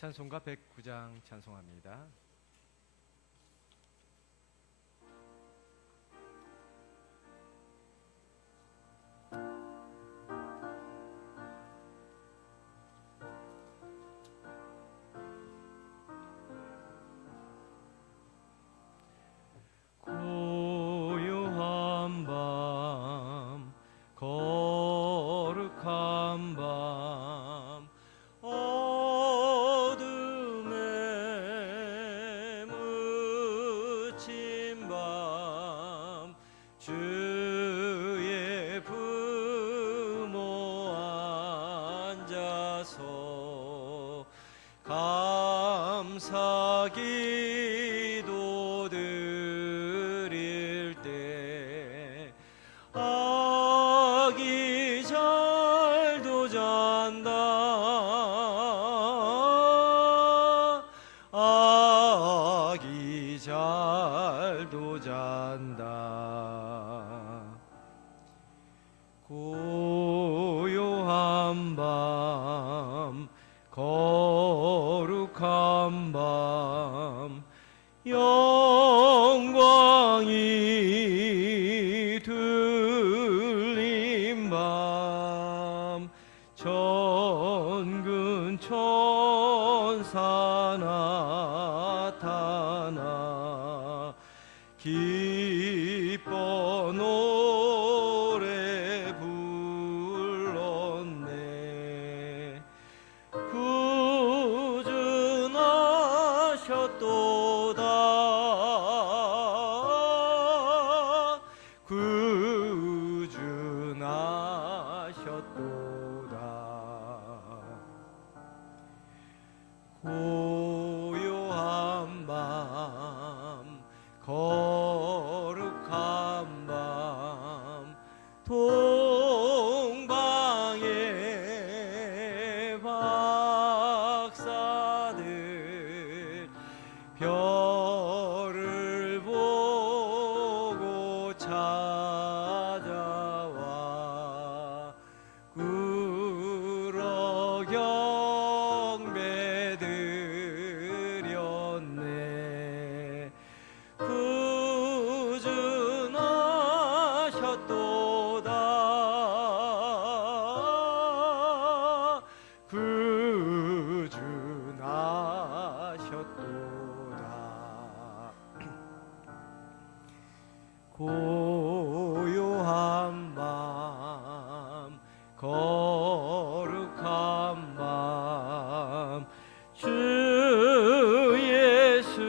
찬송가 109장 찬송합니다. 고요한 밤 거룩한 밤 어둠에 묻힌 밤 주의 부모 앉아서 감사 기도 드릴 때 아기 잘도 잔다 아기 잘도 잔다 고요한 밤 거룩한 밤 영광이 들린 밤 전근 천사 나타나 기뻐 노래 불렀네 구준하셨도다 구준하셨도다 고요한 밤 거룩한 밤 동방의 박사들 별을 보고 찾아와 꿇어 경배 드렸네 구준하셨도다 구준하셨도다 고요한 밤 거룩한 밤 주 예수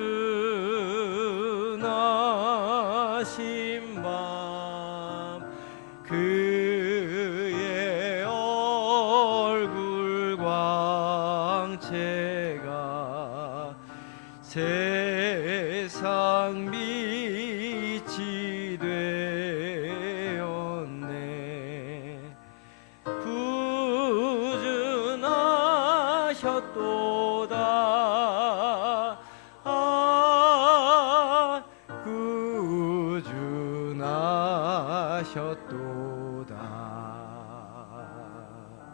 나신 밤 그의 얼굴 광채가 세상 빛이 되었네 구준하셨도다 구준하셨도다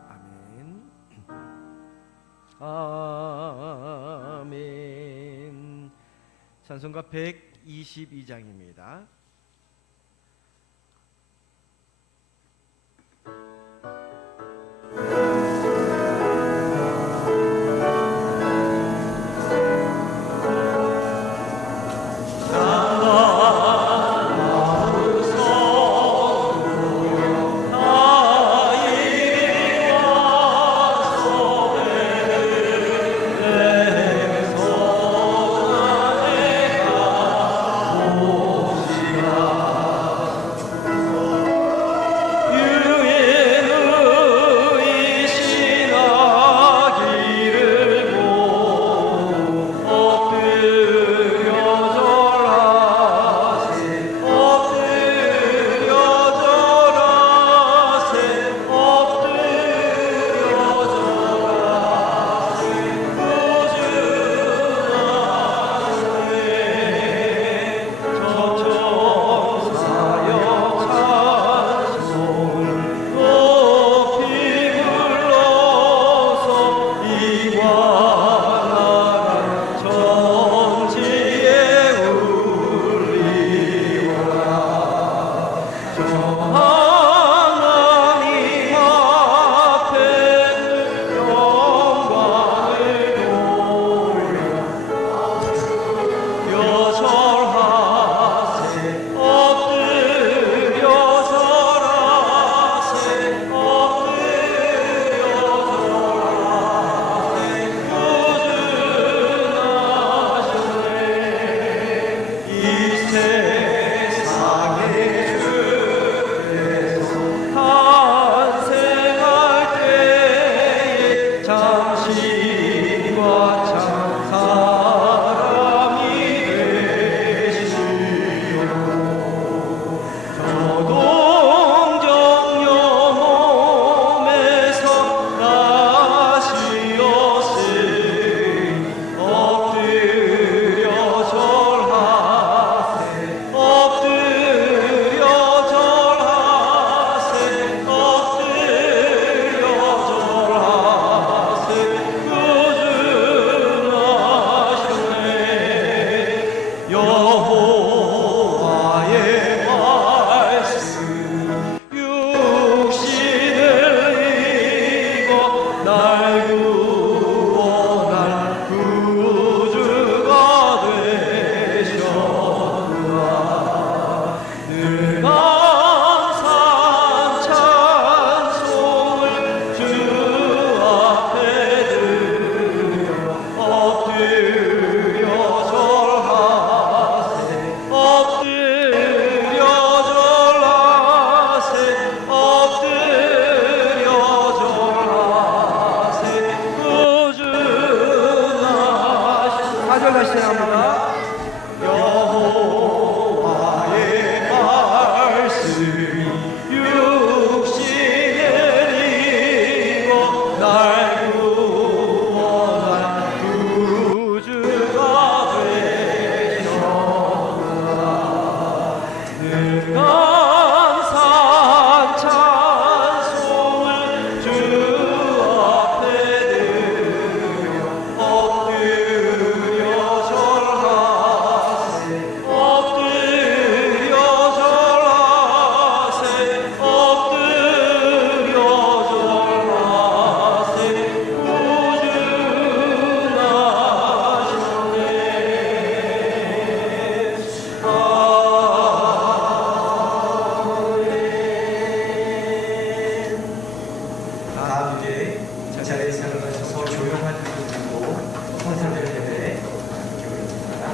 아멘 아멘 찬송가 122장입니다. 오 말씀을 시작합니다. 여호와의 말씀이 육신을 입어 날 구원한 구주가 되셨구나. 능한 산찬 송을 주 앞에 드려 엎드려 절하세 엎드려 절하세 엎드려 절하세 다음 주에 자리에서 일어나셔서 조용한 기도 듣고 성사절 예배에 기울입니다.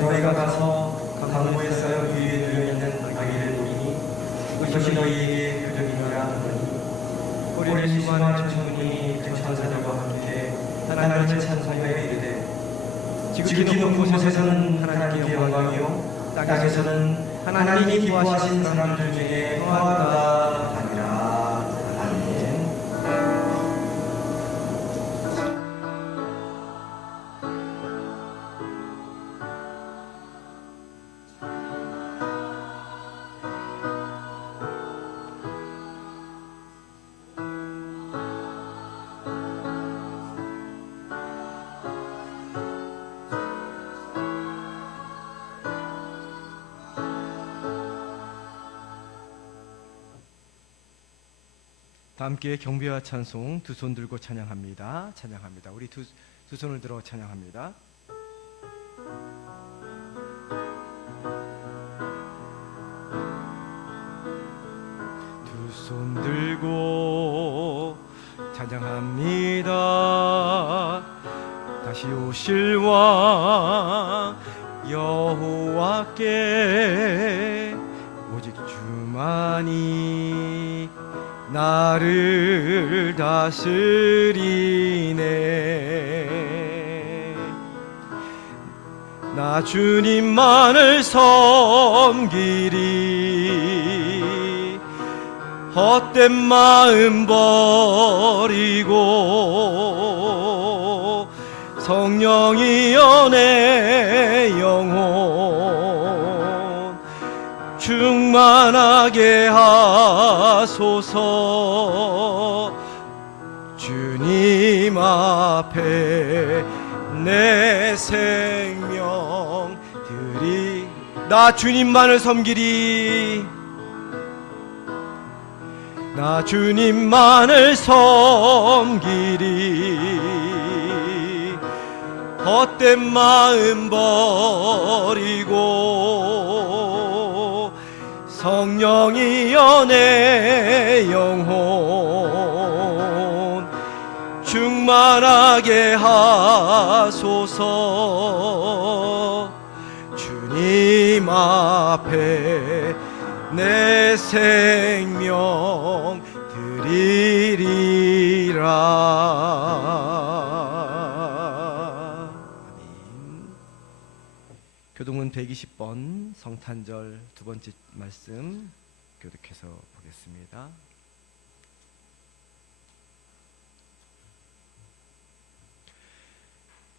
너희가 가서 강모에 쌓여 위에 누워있는 아기를 보이니 이것이 너희에게 표적이니라 하더니 꼬리를 수많은 천군이 그 천사들과 함께 하나님의 찬송하여 이르되 지극히 높은 곳에서는 하나님께 영광이요 땅에서는 하나님이 기뻐하신 사람들 중에 평화가 아니라. 아멘. 다 함께 경배와 찬송 두 손 들고 찬양합니다. 찬양합니다. 우리 두 손을 들어 찬양합니다. 두 손 들고 찬양합니다. 다시 오실 왕 여호와께 오직 주만이 나를 다스리네. 나 주님만을 섬기리. 헛된 마음 버리고 성령이여 내 영혼 충만하게 하소서. 주님 앞에 내 생명 드리. 나 주님만을 섬기리. 나 주님만을 섬기리. 헛된 마음 버리고 성령이여 내 영혼 충만하게 하소서. 주님 앞에 내 생명 드리리라. 아멘. 교동문 120번 성탄절 두 번째 말씀 교독해서 보겠습니다.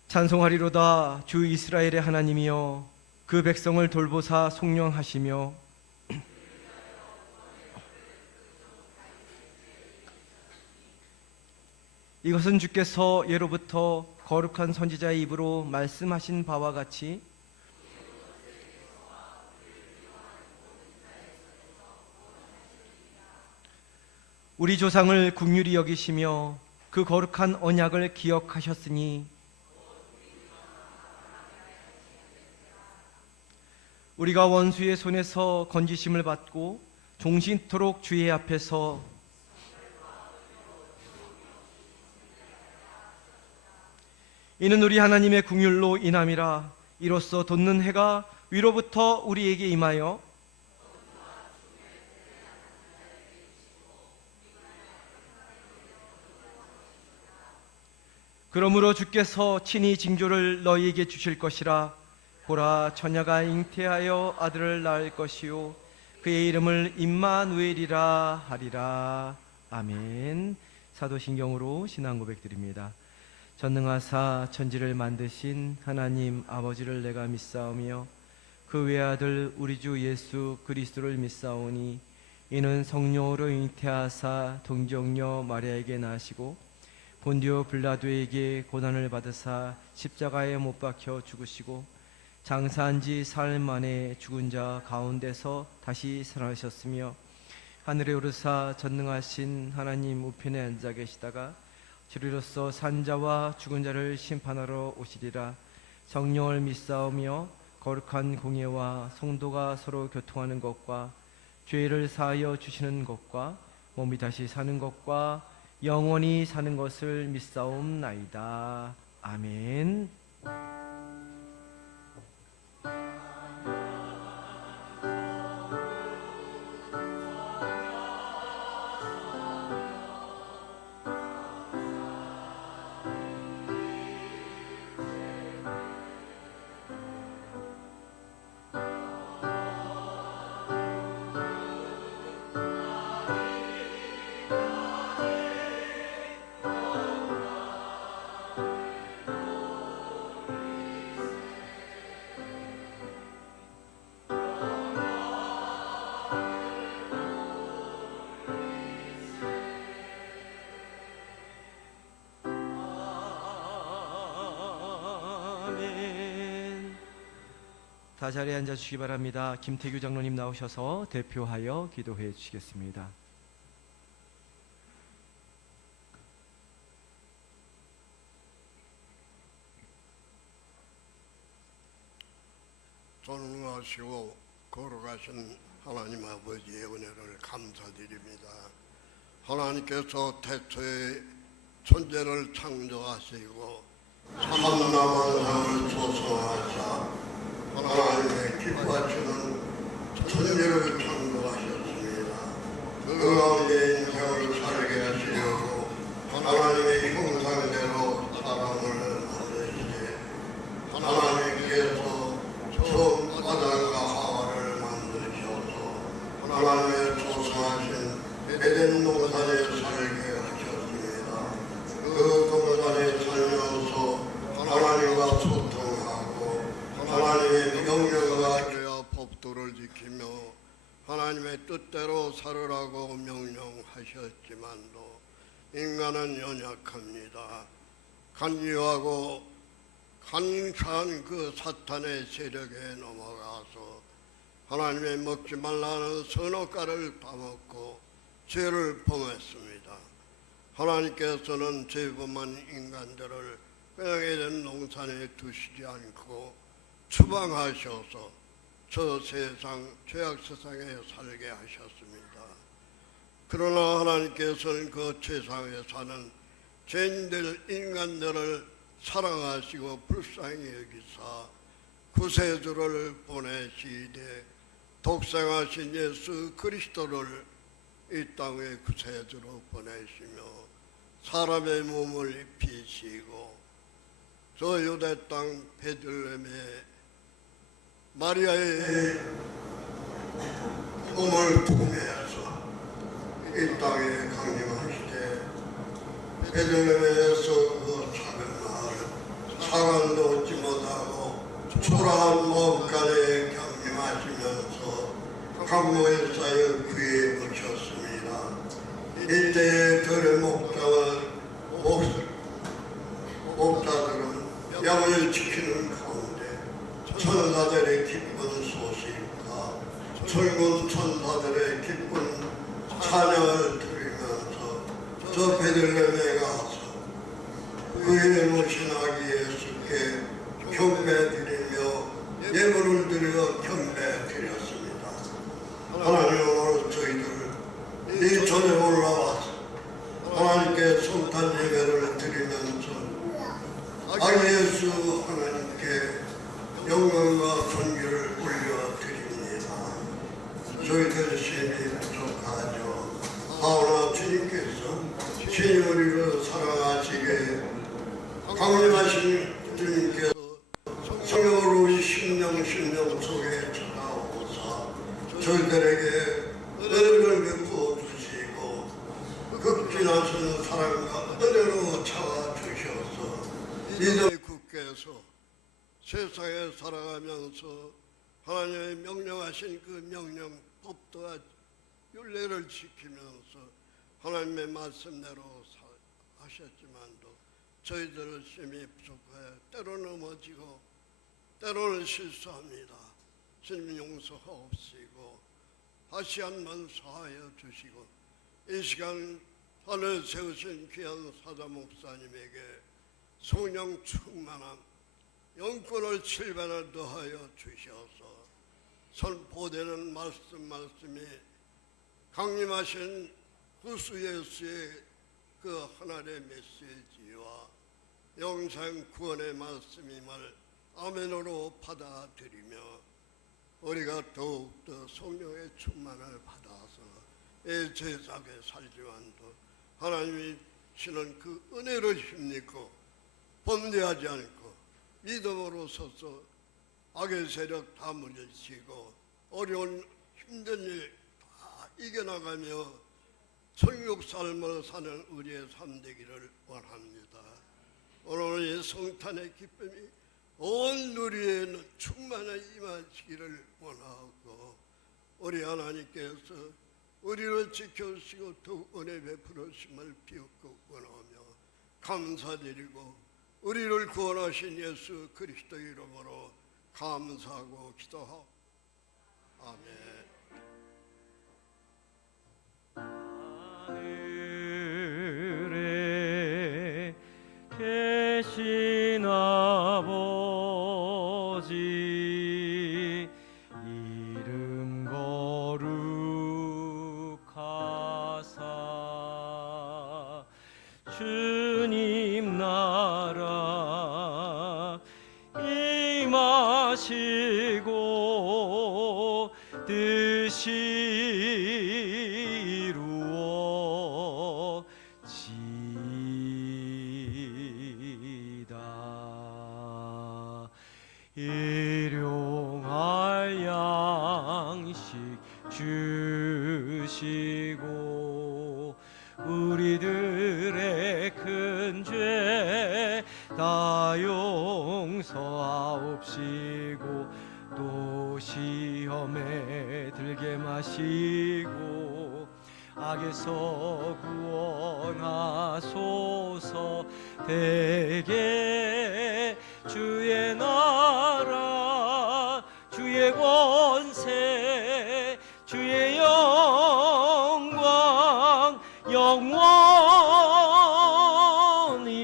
찬송하리로다 주 이스라엘의 하나님이여 그 백성을 돌보사 속량하시며 이것은 주께서 예로부터 거룩한 선지자의 입으로 말씀하신 바와 같이 우리 조상을 긍휼히 여기시며 그 거룩한 언약을 기억하셨으니 우리가 원수의 손에서 건지심을 받고 종신토록 주의 앞에서 이는 우리 하나님의 긍휼로 인함이라. 이로써 돋는 해가 위로부터 우리에게 임하여 그러므로 주께서 친히 징조를 너희에게 주실 것이라. 보라, 처녀가 잉태하여 아들을 낳을 것이요 그의 이름을 임마누엘이라 하리라. 아멘. 사도신경으로 신앙 고백드립니다. 전능하사 천지를 만드신 하나님 아버지를 내가 믿사오며 그 외아들 우리 주 예수 그리스도를 믿사오니 이는 성령으로 잉태하사 동정녀 마리아에게 나시고 본디오 빌라도에게 고난을 받으사 십자가에 못 박혀 죽으시고 장사한 지 사흘 만에 죽은 자 가운데서 다시 살아나셨으며 하늘에 오르사 전능하신 하나님 우편에 앉아 계시다가 주리로서 산자와 죽은 자를 심판하러 오시리라. 성령을 믿사오며 거룩한 공예와 성도가 서로 교통하는 것과 죄를 사하여 주시는 것과 몸이 다시 사는 것과 영원히 사는 것을 믿사옵나이다. 아멘. 다 자리에 앉아 주시기 바랍니다. 김태규 장로님 나오셔서 대표하여 기도해 주시겠습니다. 존귀하시고 거룩하신 하나님 아버지의 은혜를 감사드립니다. 하나님께서 태초에 천재를 창조하시고 삼라만상을 조성하사 하나님의 기뻐하시는 천재를 창조하셨습니다. 그 가운데 인생을 살게 하시려고 하나님의 형상대로 사람을 만드시되 하나님께서 처음 아담과 하와를 만드셔서 하나님의 조성하신 에덴 동산에 살게 하셨습니다. 그 동산에 살면서 하나님과 소통하고 하나님의 명령과 죄와 법도를 지키며 하나님의 뜻대로 살으라고 명령하셨지만도 인간은 연약합니다. 간지하고 간사한 그 사탄의 세력에 넘어가서 하나님의 먹지 말라는 선악과를 따먹고 죄를 범했습니다. 하나님께서는 죄범한 인간들을 에덴 동산에 두시지 않고 추방하셔서 저 세상 죄악 세상에 살게 하셨습니다. 그러나 하나님께서는 그 세상에 사는 죄인들 인간들을 사랑하시고 불쌍히 여기사 구세주를 보내시되 독생하신 예수 그리스도를 이 땅에 구세주로 보내시며 사람의 몸을 입히시고 저 유대 땅 베들레헴에 마리아의 몸을 구매해서 이 땅에 강림하시되 베들레헴에서 그 작은 마을 사관도 얻지 못하고 초라한 마음간에 경림하시면서 강모에 쌓여 귀에 묻혔습니다. 이때의 들의 목자들은 양을 지키는 가운데 천사들의 기쁜 소식과 젊은 천사들의 기쁜 찬양을 들으면서 저 베들레헴에 가서 그의 모신 아기 예수께 경배드리며 예물을 드려 경배드렸습니다. 하나님, 오늘 저희들 이 전에 올라와서 하나님께 성탄 예배를 드리면서 아기 예수 하나님께 영광과 존귀를 올려드립니다. 저희들 심히 부족하죠. 하오나 주님께서 친히 우리를 사랑하시게 강림하신 주님께서 성령으로 심령 속에 찾아오사 저희들에게 은혜를 베푸어 주시고 극진하신 사랑과 은혜로 채워주셔서 이제 국께서 세상에 살아가면서 하나님의 명령하신 그 명령 법도와 율례를 지키면서 하나님의 말씀대로 하셨지만도 저희들은 심히 부족하여 때로 넘어지고 때로는 실수합니다. 주님 용서하옵시고 다시 한번 사하여 주시고 이 시간 하늘 세우신 귀한 사자 목사님에게 성령 충만함 영권을 7배나 더하여 주셔서 선포되는 말씀이 강림하신 구수 예수의 그 하나님의 메시지와 영생 구원의 말씀임을 아멘으로 받아들이며 우리가 더욱더 성령의 충만을 받아서 이 제사에 살지만도 하나님이 주시는 그 은혜를 힘입고 범죄하지 않고 믿음으로 서서 악의 세력 다 물리치고 어려운 힘든 일 다 이겨나가며 천국 삶을 사는 우리의 삶 되기를 원합니다. 오늘 이 성탄의 기쁨이 온 누리에 충만히 임하시기를 원하고 우리 하나님께서 우리를 지켜주시고 더욱 은혜 베풀으심을 비옵고 원하며 감사드리고 우리를 구원하신 예수 그리스도 이름으로 감사하고 기도하오. 아멘. 하늘에 계신 아버지 이름 거룩하사 주님 나라 임하시고 뜻이 이루어지이다. 일용할 양식 주시고 우리들의 큰 죄 다 용서하옵시고 또 시험에 들게 마시고 악에서 구원하소서. 대개 주의 나라 주의 권세 주의 영광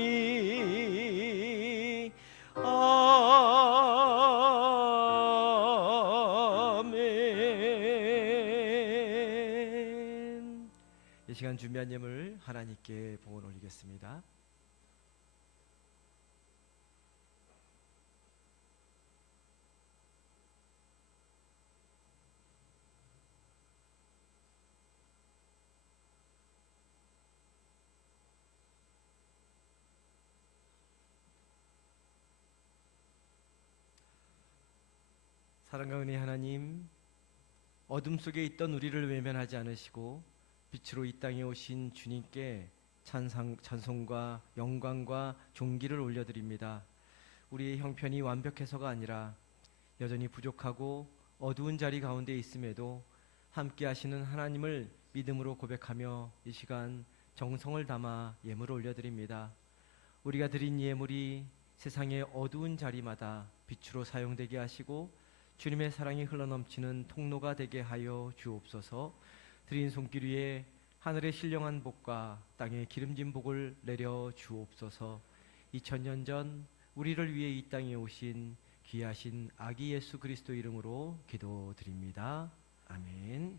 영원히 아멘. 이 시간 준비한 예물 하나님께 봉헌 올리겠습니다. 사랑과 은혜 하나님, 어둠 속에 있던 우리를 외면하지 않으시고 빛으로 이 땅에 오신 주님께 찬송과 영광과 존귀를 올려드립니다. 우리의 형편이 완벽해서가 아니라 여전히 부족하고 어두운 자리 가운데 있음에도 함께 하시는 하나님을 믿음으로 고백하며 이 시간 정성을 담아 예물을 올려드립니다. 우리가 드린 예물이 세상의 어두운 자리마다 빛으로 사용되게 하시고 주님의 사랑이 흘러넘치는 통로가 되게 하여 주옵소서. 드린 손길 위에 하늘의 신령한 복과 땅의 기름진 복을 내려 주옵소서. 2000년 전 우리를 위해 이 땅에 오신 귀하신 아기 예수 그리스도 이름으로 기도드립니다. 아멘.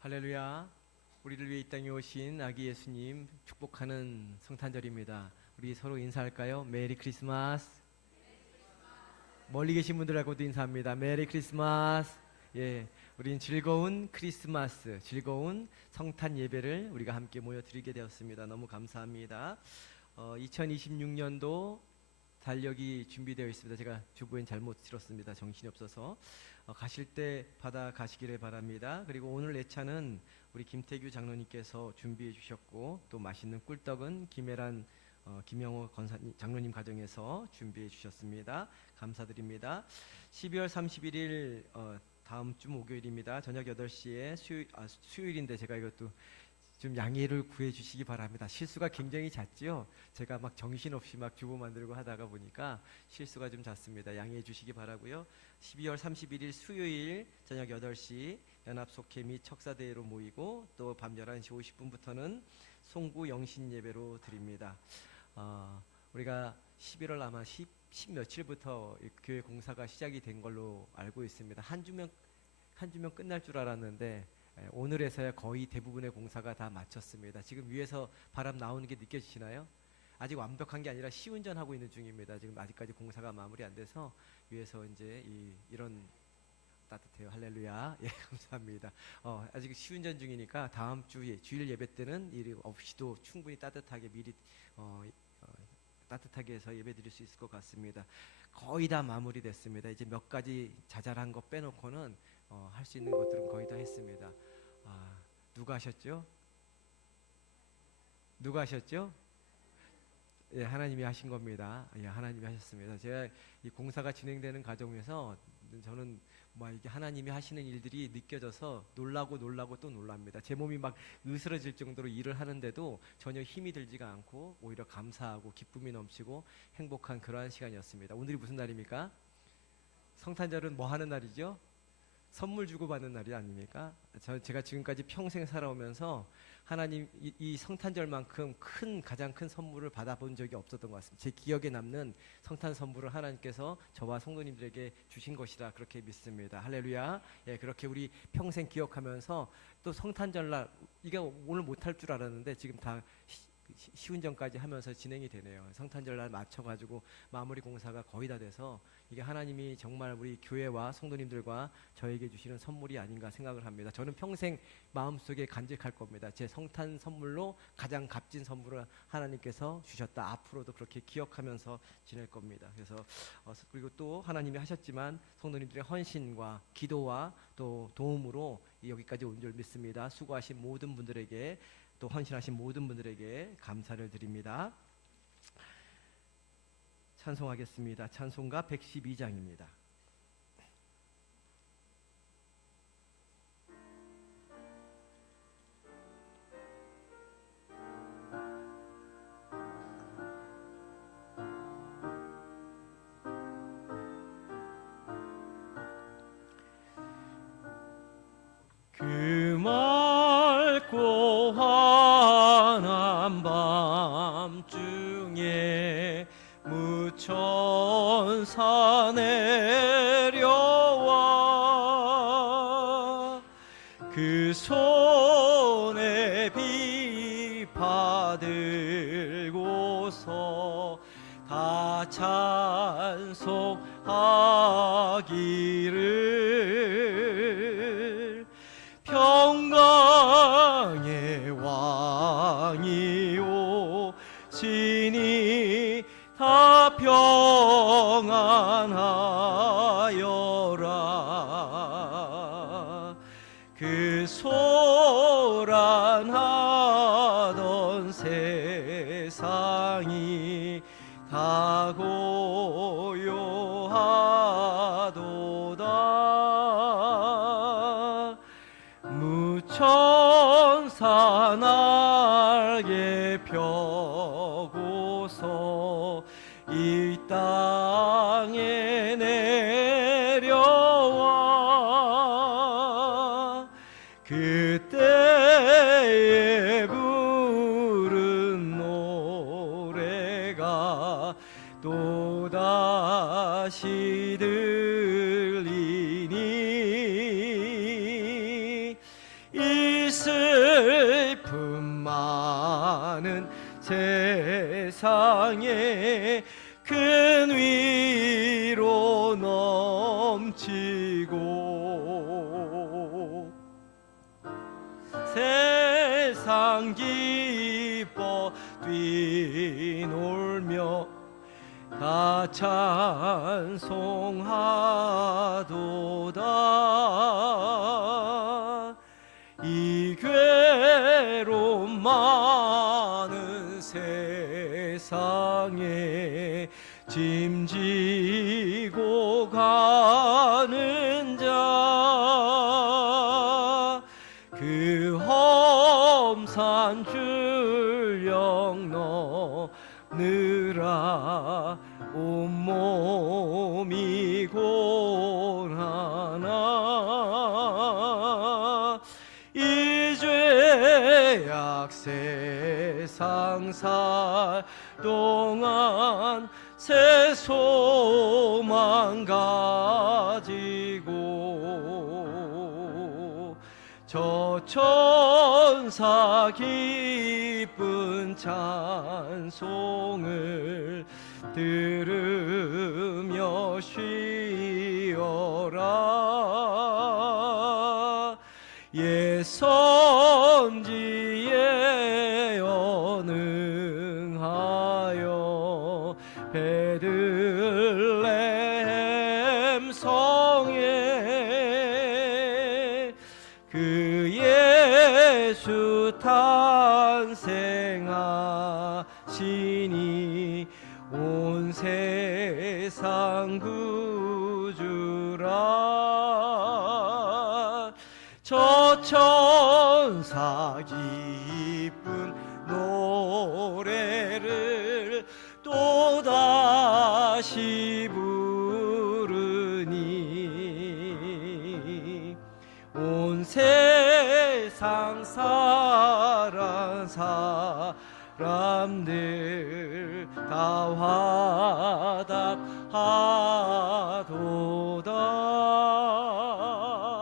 할렐루야. 우리를 위해 이 땅에 오신 아기 예수님 축복하는 성탄절입니다. 우리 서로 인사할까요? 메리 크리스마스. 멀리 계신 분들하고도 인사합니다. 메리 크리스마스. 예, 우린 즐거운 크리스마스, 즐거운 성탄 예배를 우리가 함께 모여 드리게 되었습니다. 너무 감사합니다. 2026년도 달력이 준비되어 있습니다. 제가 주보엔 잘못 들었습니다. 정신이 없어서. 가실 때 받아 가시기를 바랍니다. 그리고 오늘 예찬은 우리 김태규 장로님께서 준비해 주셨고, 또 맛있는 꿀떡은 김혜란 김영호 장로님 가정에서 준비해 주셨습니다. 감사드립니다. 12월 31일 다음 주 목요일입니다. 저녁 8시에 수요일인데 제가 이것도 좀 양해를 구해 주시기 바랍니다. 실수가 굉장히 잦지요. 제가 막 정신없이 막 주보 만들고 하다가 보니까 실수가 좀 잦습니다. 양해해 주시기 바라고요. 12월 31일 수요일 저녁 8시 연합속회 및 척사대회로 모이고, 또 밤 11시 50분부터는 송구 영신 예배로 드립니다. 우리가 11월 아마 10 며칠부터 교회 공사가 시작이 된 걸로 알고 있습니다. 한 주면 끝날 줄 알았는데 오늘에서야 거의 대부분의 공사가 다 마쳤습니다. 지금 위에서 바람 나오는 게 느껴지시나요? 아직 완벽한 게 아니라 시운전하고 있는 중입니다. 지금 아직까지 공사가 마무리 안 돼서 위에서 이제 이런 따뜻해요. 할렐루야. 예, 감사합니다. 아직 시운전 중이니까 다음 주에 주일 예배 때는 일 없이도 충분히 따뜻하게 미리 따뜻하게 해서 예배 드릴 수 있을 것 같습니다. 거의 다 마무리됐습니다. 이제 몇 가지 자잘한 거 빼놓고는 할 수 있는 것들은 거의 다 했습니다. 누가 하셨죠? 누가 하셨죠? 예, 하나님이 하신 겁니다. 예, 하나님이 하셨습니다. 제가 이 공사가 진행되는 과정에서 저는 이게 하나님이 하시는 일들이 느껴져서 놀라고 또 놀랍니다. 제 몸이 막 으스러질 정도로 일을 하는데도 전혀 힘이 들지가 않고 오히려 감사하고 기쁨이 넘치고 행복한 그러한 시간이었습니다. 오늘이 무슨 날입니까? 성탄절은 뭐 하는 날이죠? 선물 주고받는 날이 아닙니까? 제가 지금까지 평생 살아오면서 하나님 이 성탄절만큼 가장 큰 선물을 받아본 적이 없었던 것 같습니다. 제 기억에 남는 성탄 선물을 하나님께서 저와 성도님들에게 주신 것이라 그렇게 믿습니다. 할렐루야. 예, 그렇게 우리 평생 기억하면서 또 성탄절날 이게 오늘 못할 줄 알았는데 지금 다 시운전까지 하면서 진행이 되네요. 성탄절날 맞춰가지고 마무리 공사가 거의 다 돼서 이게 하나님이 정말 우리 교회와 성도님들과 저에게 주시는 선물이 아닌가 생각을 합니다. 저는 평생 마음속에 간직할 겁니다. 제 성탄 선물로 가장 값진 선물을 하나님께서 주셨다. 앞으로도 그렇게 기억하면서 지낼 겁니다. 그래서 그리고 또 하나님이 하셨지만 성도님들의 헌신과 기도와 또 도움으로 여기까지 온 줄 믿습니다. 수고하신 모든 분들에게, 또 헌신하신 모든 분들에게 감사를 드립니다. 찬송하겠습니다. 찬송가 112장입니다. 그 맑고 환한 밤중에 무천사 내려와 그 손에 비 받들고서 다 찬송하기를 펴고서 이 땅에 내려와 그때에 부른 노래가 또다시 들리니 이 슬픔 많은 세상에 큰 위로 넘치고 세상 기뻐 뛰놀며 다 찬송하도다 이 괴로움 많은 세상에 짐지고 가는 자 그 험산 출력 넘느라 온몸이 고난하나 이 죄악 세상 살 동안 새 소망 가지고 저 천사 기쁜 찬송을 들으며 쉬어라 예선지에 언응하여 베들레헴 성에 그 예수 탄생하시니 온 세상 구주라 저 천사 기쁜 노래를 또다시 부르니 온 세상 사람들 다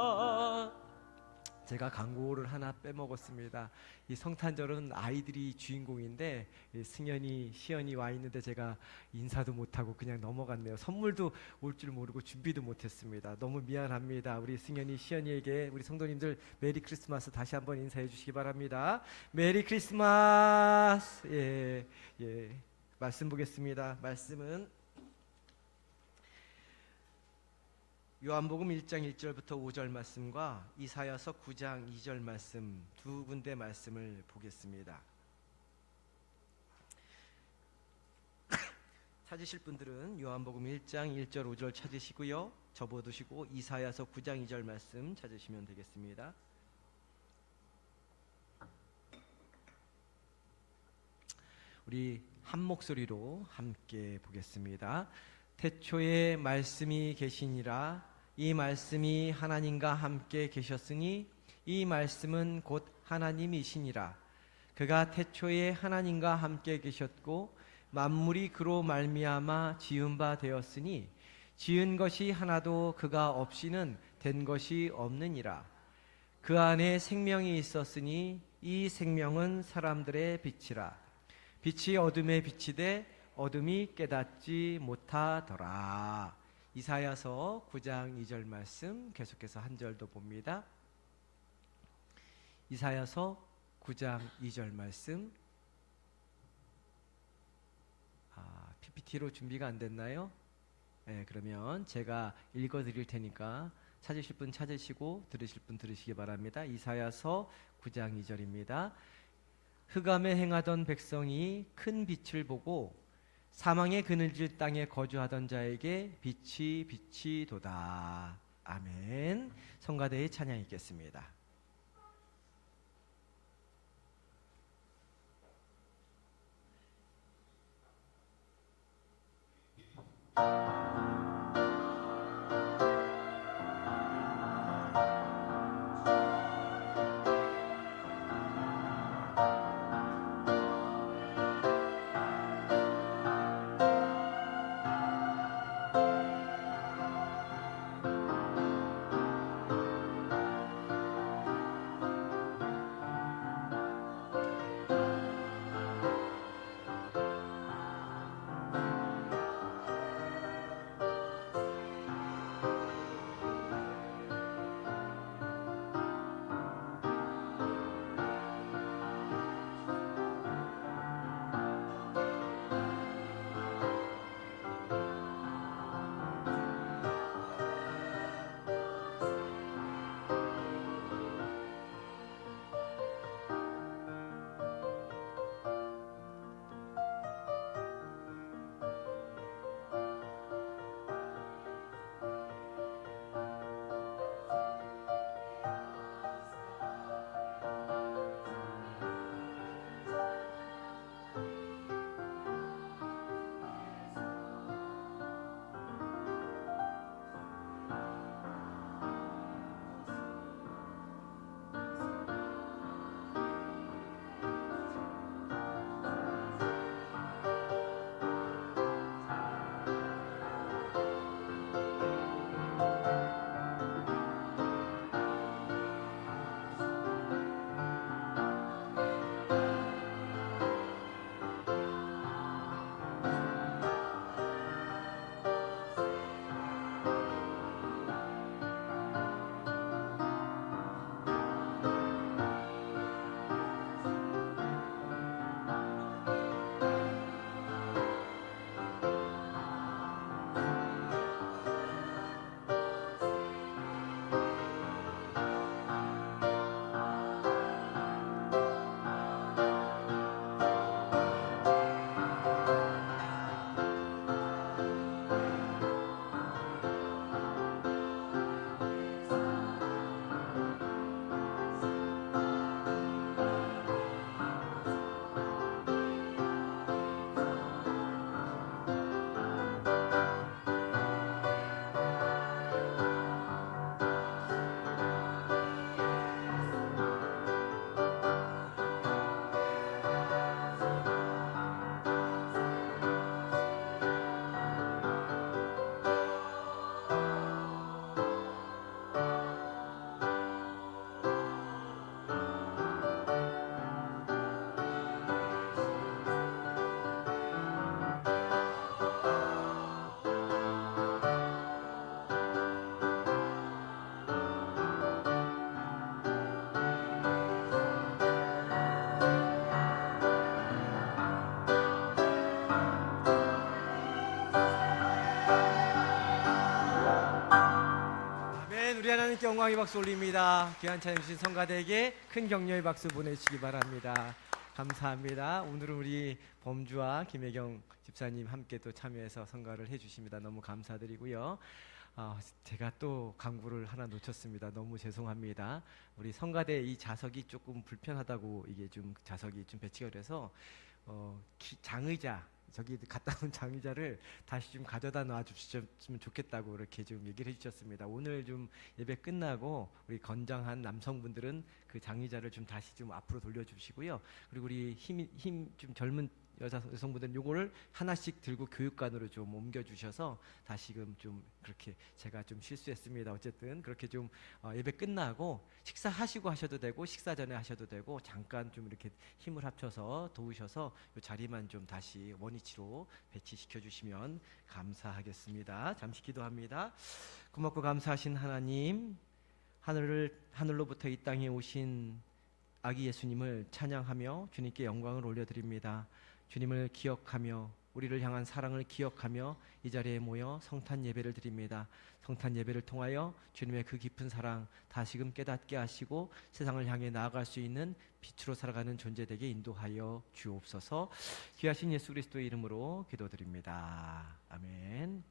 화답하도다. 제가 광고를 하나 빼먹었습니다. 이 성탄절은 아이들이 주인공인데 승현이, 시연이 와 있는데 제가 인사도 못하고 그냥 넘어갔네요. 선물도 올 줄 모르고 준비도 못했습니다. 너무 미안합니다. 우리 승현이, 시연이에게 우리 성도님들 메리 크리스마스 다시 한번 인사해 주시기 바랍니다. 메리 크리스마스. 예, 말씀 보겠습니다. 말씀은 요한복음 1장 1절부터 5절 말씀과 이사야서 9장 2절 말씀 두 군데 말씀을 보겠습니다. 찾으실 분들은 요한복음 1장 1절 5절 찾으시고요. 접어두시고 이사야서 9장 2절 말씀 찾으시면 되겠습니다. 우리 한 목소리로 함께 보겠습니다. 태초에 말씀이 계시니라. 이 말씀이 하나님과 함께 계셨으니 이 말씀은 곧 하나님이시니라. 그가 태초에 하나님과 함께 계셨고 만물이 그로 말미암아 지은 바 되었으니 지은 것이 하나도 그가 없이는 된 것이 없느니라. 그 안에 생명이 있었으니 이 생명은 사람들의 빛이라. 빛이 어둠에 비치되 어둠이 깨닫지 못하더라. 이사야서 9장 2절 말씀 계속해서 한 절 더 봅니다. 이사야서 9장 2절 말씀. PPT로 준비가 안 됐나요? 네, 그러면 제가 읽어드릴 테니까 찾으실 분 찾으시고 들으실 분 들으시기 바랍니다. 이사야서 9장 2절입니다. 흑암에 행하던 백성이 큰 빛을 보고 사망의 그늘질 땅에 거주하던 자에게 빛이 비치도다. 아멘. 성가대의 찬양 있겠습니다. 우리 하나님께 영광의 박수 올립니다. 귀한 찬양 주신 성가대에게 큰 격려의 박수 보내주시기 바랍니다. 감사합니다. 오늘은 우리 범주와 김혜경 집사님 함께 또 참여해서 성가를 해주십니다. 너무 감사드리고요. 제가 또 광고를 하나 놓쳤습니다. 너무 죄송합니다. 우리 성가대 이 자석이 조금 불편하다고 이게 좀 자석이 좀 배치가 돼서 장의자 저기 갖다 놓은 장의자를 다시 좀 가져다 놔 주셨으면 좋겠다고 이렇게 좀 얘기를 해주셨습니다. 오늘 좀 예배 끝나고 우리 건장한 남성분들은 그 장의자를 좀 다시 좀 앞으로 돌려주시고요. 그리고 우리 힘 좀 젊은 여성분들은 요거를 하나씩 들고 교육관으로 좀 옮겨주셔서 다시금 좀 그렇게 제가 좀 실수했습니다. 어쨌든 그렇게 좀 예배 끝나고 식사하시고 하셔도 되고 식사 전에 하셔도 되고 잠깐 좀 이렇게 힘을 합쳐서 도우셔서 요 자리만 좀 다시 원위치로 배치시켜 주시면 감사하겠습니다. 잠시 기도합니다. 고맙고 감사하신 하나님, 하늘로부터 이 땅에 오신 아기 예수님을 찬양하며 주님께 영광을 올려드립니다. 주님을 기억하며 우리를 향한 사랑을 기억하며 이 자리에 모여 성탄 예배를 드립니다. 성탄 예배를 통하여 주님의 그 깊은 사랑 다시금 깨닫게 하시고 세상을 향해 나아갈 수 있는 빛으로 살아가는 존재 되게 인도하여 주옵소서. 귀하신 예수 그리스도의 이름으로 기도드립니다. 아멘.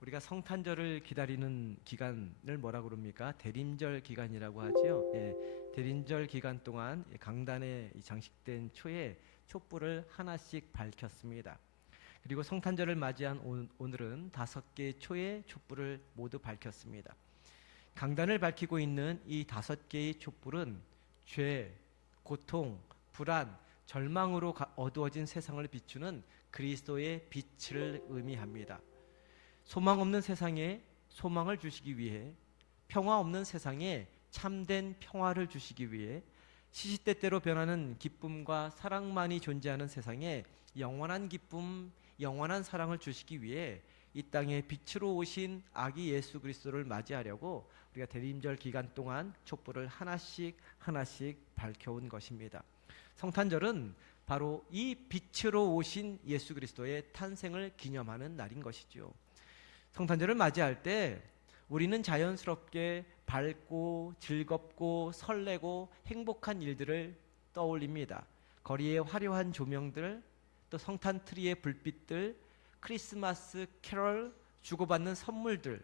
우리가 성탄절을 기다리는 기간을 뭐라고 그럽니까? 대림절 기간이라고 하죠. 예, 대림절 기간 동안 강단에 장식된 초에 촛불을 하나씩 밝혔습니다. 그리고 성탄절을 맞이한 오늘은 5개의 초의 촛불을 모두 밝혔습니다. 강단을 밝히고 있는 이 5개의 촛불은 죄, 고통, 불안, 절망으로 어두워진 세상을 비추는 그리스도의 빛을 의미합니다. 소망 없는 세상에 소망을 주시기 위해, 평화 없는 세상에 참된 평화를 주시기 위해, 시시때때로 변하는 기쁨과 사랑만이 존재하는 세상에 영원한 기쁨, 영원한 사랑을 주시기 위해 이 땅에 빛으로 오신 아기 예수 그리스도를 맞이하려고 우리가 대림절 기간 동안 촛불을 하나씩 밝혀온 것입니다. 성탄절은 바로 이 빛으로 오신 예수 그리스도의 탄생을 기념하는 날인 것이죠. 성탄절을 맞이할 때 우리는 자연스럽게 밝고 즐겁고 설레고 행복한 일들을 떠올립니다. 거리의 화려한 조명들, 또 성탄 트리의 불빛들, 크리스마스 캐럴, 주고받는 선물들,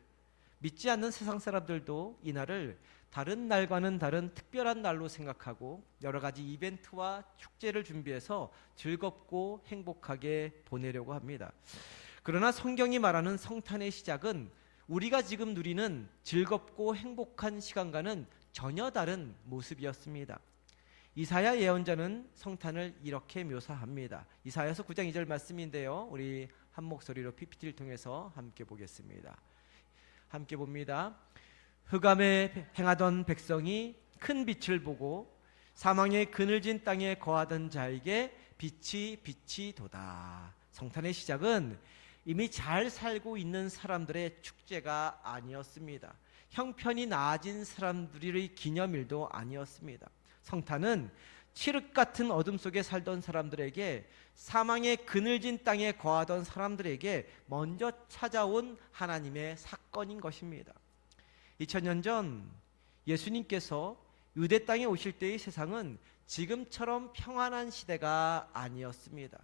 믿지 않는 세상 사람들도 이 날을 다른 날과는 다른 특별한 날로 생각하고 여러 가지 이벤트와 축제를 준비해서 즐겁고 행복하게 보내려고 합니다. 그러나 성경이 말하는 성탄의 시작은 우리가 지금 누리는 즐겁고 행복한 시간과는 전혀 다른 모습이었습니다. 이사야 예언자는 성탄을 이렇게 묘사합니다. 이사야서 9장 2절 말씀인데요. 우리 한 목소리로 PPT를 통해서 함께 보겠습니다. 함께 봅니다. 흑암에 행하던 백성이 큰 빛을 보고 사망의 그늘진 땅에 거하던 자에게 빛이 도다. 성탄의 시작은 이미 잘 살고 있는 사람들의 축제가 아니었습니다. 형편이 나아진 사람들의 기념일도 아니었습니다. 성탄은 칠흑 같은 어둠 속에 살던 사람들에게, 사망의 그늘진 땅에 거하던 사람들에게 먼저 찾아온 하나님의 사건인 것입니다. 2000년 전 예수님께서 유대 땅에 오실 때의 세상은 지금처럼 평안한 시대가 아니었습니다.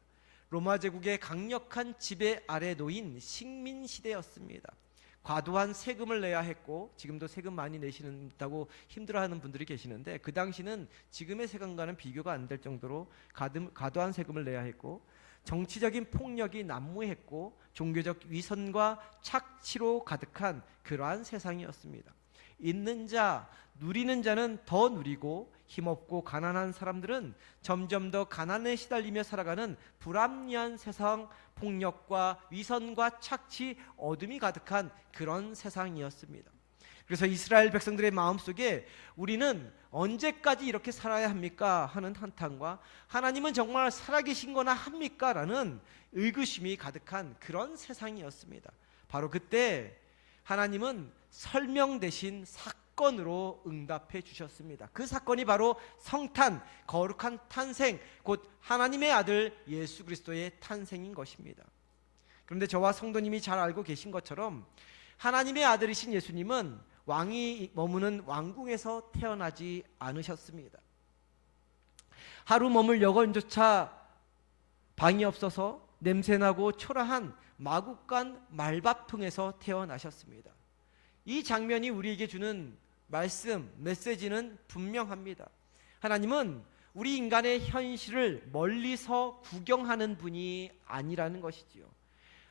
로마 제국의 강력한 지배 아래 놓인 식민 시대였습니다. 과도한 세금을 내야 했고, 지금도 세금 많이 내시는다고 힘들어하는 분들이 계시는데, 그 당시는 지금의 세금과는 비교가 안 될 정도로 과도한 세금을 내야 했고, 정치적인 폭력이 난무했고, 종교적 위선과 착취로 가득한 그러한 세상이었습니다. 있는 자, 누리는 자는 더 누리고, 힘없고 가난한 사람들은 점점 더 가난에 시달리며 살아가는 불합리한 세상, 폭력과 위선과 착취, 어둠이 가득한 그런 세상이었습니다. 그래서 이스라엘 백성들의 마음속에 우리는 언제까지 이렇게 살아야 합니까? 하는 한탄과 하나님은 정말 살아계신 거나 합니까? 라는 의구심이 가득한 그런 세상이었습니다. 바로 그때 하나님은 설명 대신 사건으로 응답해 주셨습니다. 그 사건이 바로 성탄, 거룩한 탄생, 곧 하나님의 아들 예수 그리스도의 탄생인 것입니다. 그런데 저와 성도님이 잘 알고 계신 것처럼 하나님의 아들이신 예수님은 왕이 머무는 왕궁에서 태어나지 않으셨습니다. 하루 머물 여건조차 방이 없어서 냄새나고 초라한 마국간 말밥통에서 태어나셨습니다. 이 장면이 우리에게 주는 말씀, 메시지는 분명합니다. 하나님은 우리 인간의 현실을 멀리서 구경하는 분이 아니라는 것이지요.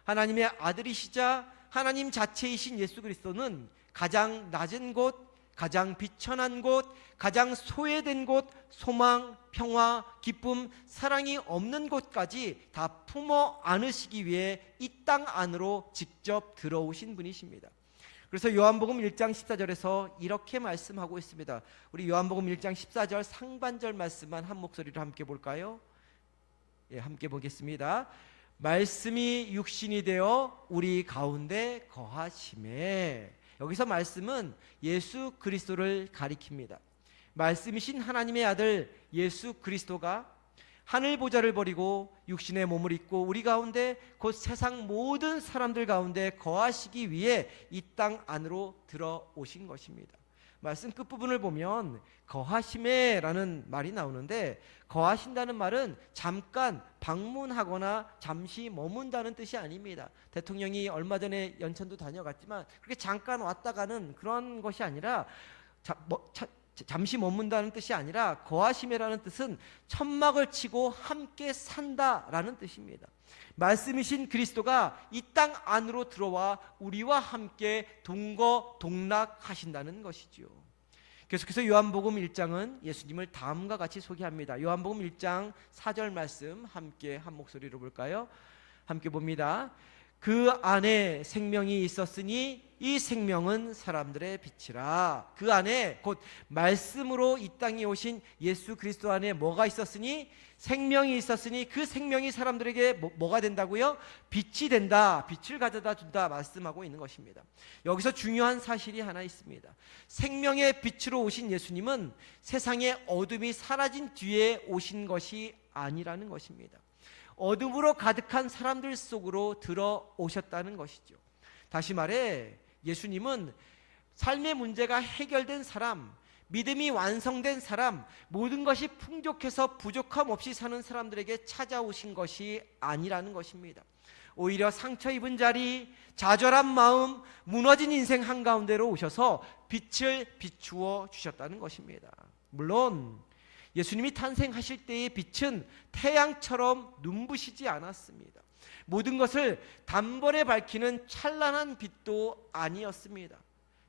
하나님의 아들이시자 하나님 자체이신 예수 그리스도는 가장 낮은 곳, 가장 비천한 곳, 가장 소외된 곳, 소망, 평화, 기쁨, 사랑이 없는 곳까지 다 품어 안으시기 위해 이 땅 안으로 직접 들어오신 분이십니다. 그래서 요한복음 1장 14절에서 이렇게 말씀하고 있습니다. 우리 요한복음 1장 14절 상반절 말씀만 한 목소리로 함께 볼까요? 예, 함께 보겠습니다. 말씀이 육신이 되어 우리 가운데 거하심에. 여기서 말씀은 예수 그리스도를 가리킵니다. 말씀이신 하나님의 아들 예수 그리스도가 하늘 보좌를 버리고 육신의 몸을 입고 우리 가운데, 곧 세상 모든 사람들 가운데 거하시기 위해 이 땅 안으로 들어오신 것입니다. 말씀 끝부분을 보면 거하심에 라는 말이 나오는데, 거하신다는 말은 잠깐 방문하거나 잠시 머문다는 뜻이 아닙니다. 대통령이 얼마 전에 연천도 다녀갔지만 그렇게 잠깐 왔다 가는 그런 것이 아니라 잠시 머문다는 뜻이 아니라 거하심이라는 뜻은 천막을 치고 함께 산다라는 뜻입니다. 말씀이신 그리스도가 이 땅 안으로 들어와 우리와 함께 동거동락하신다는 것이죠. 계속해서 요한복음 1장은 예수님을 다음과 같이 소개합니다. 요한복음 1장 4절 말씀 함께 한 목소리로 볼까요? 함께 봅니다. 그 안에 생명이 있었으니 이 생명은 사람들의 빛이라. 그 안에 곧 말씀으로 이 땅에 오신 예수 그리스도 안에 뭐가 있었으니? 생명이 있었으니 그 생명이 사람들에게 뭐가 된다고요? 빛이 된다. 빛을 가져다 준다 말씀하고 있는 것입니다. 여기서 중요한 사실이 하나 있습니다. 생명의 빛으로 오신 예수님은 세상의 어둠이 사라진 뒤에 오신 것이 아니라는 것입니다. 어둠으로 가득한 사람들 속으로 들어오셨다는 것이죠. 다시 말해 예수님은 삶의 문제가 해결된 사람, 믿음이 완성된 사람, 모든 것이 풍족해서 부족함 없이 사는 사람들에게 찾아오신 것이 아니라는 것입니다. 오히려 상처 입은 자리, 좌절한 마음, 무너진 인생 한가운데로 오셔서 빛을 비추어 주셨다는 것입니다. 물론 예수님이 탄생하실 때의 빛은 태양처럼 눈부시지 않았습니다. 모든 것을 단번에 밝히는 찬란한 빛도 아니었습니다.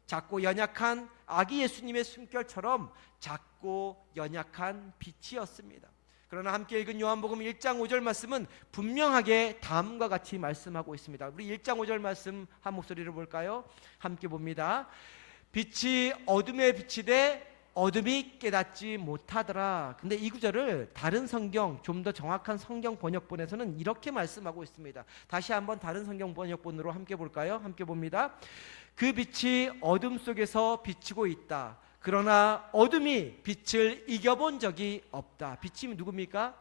작고 연약한 아기 예수님의 숨결처럼 작고 연약한 빛이었습니다. 그러나 함께 읽은 요한복음 1장 5절 말씀은 분명하게 다음과 같이 말씀하고 있습니다. 우리 1장 5절 말씀 한 목소리로 볼까요? 함께 봅니다. 빛이 어둠에 비치되 어둠이 깨닫지 못하더라. 근데 이 구절을 다른 성경, 좀 더 정확한 성경 번역본에서는 이렇게 말씀하고 있습니다. 다시 한번 다른 성경 번역본으로 함께 볼까요? 함께 봅니다. 그 빛이 어둠 속에서 비치고 있다. 그러나 어둠이 빛을 이겨본 적이 없다. 빛이 누굽니까?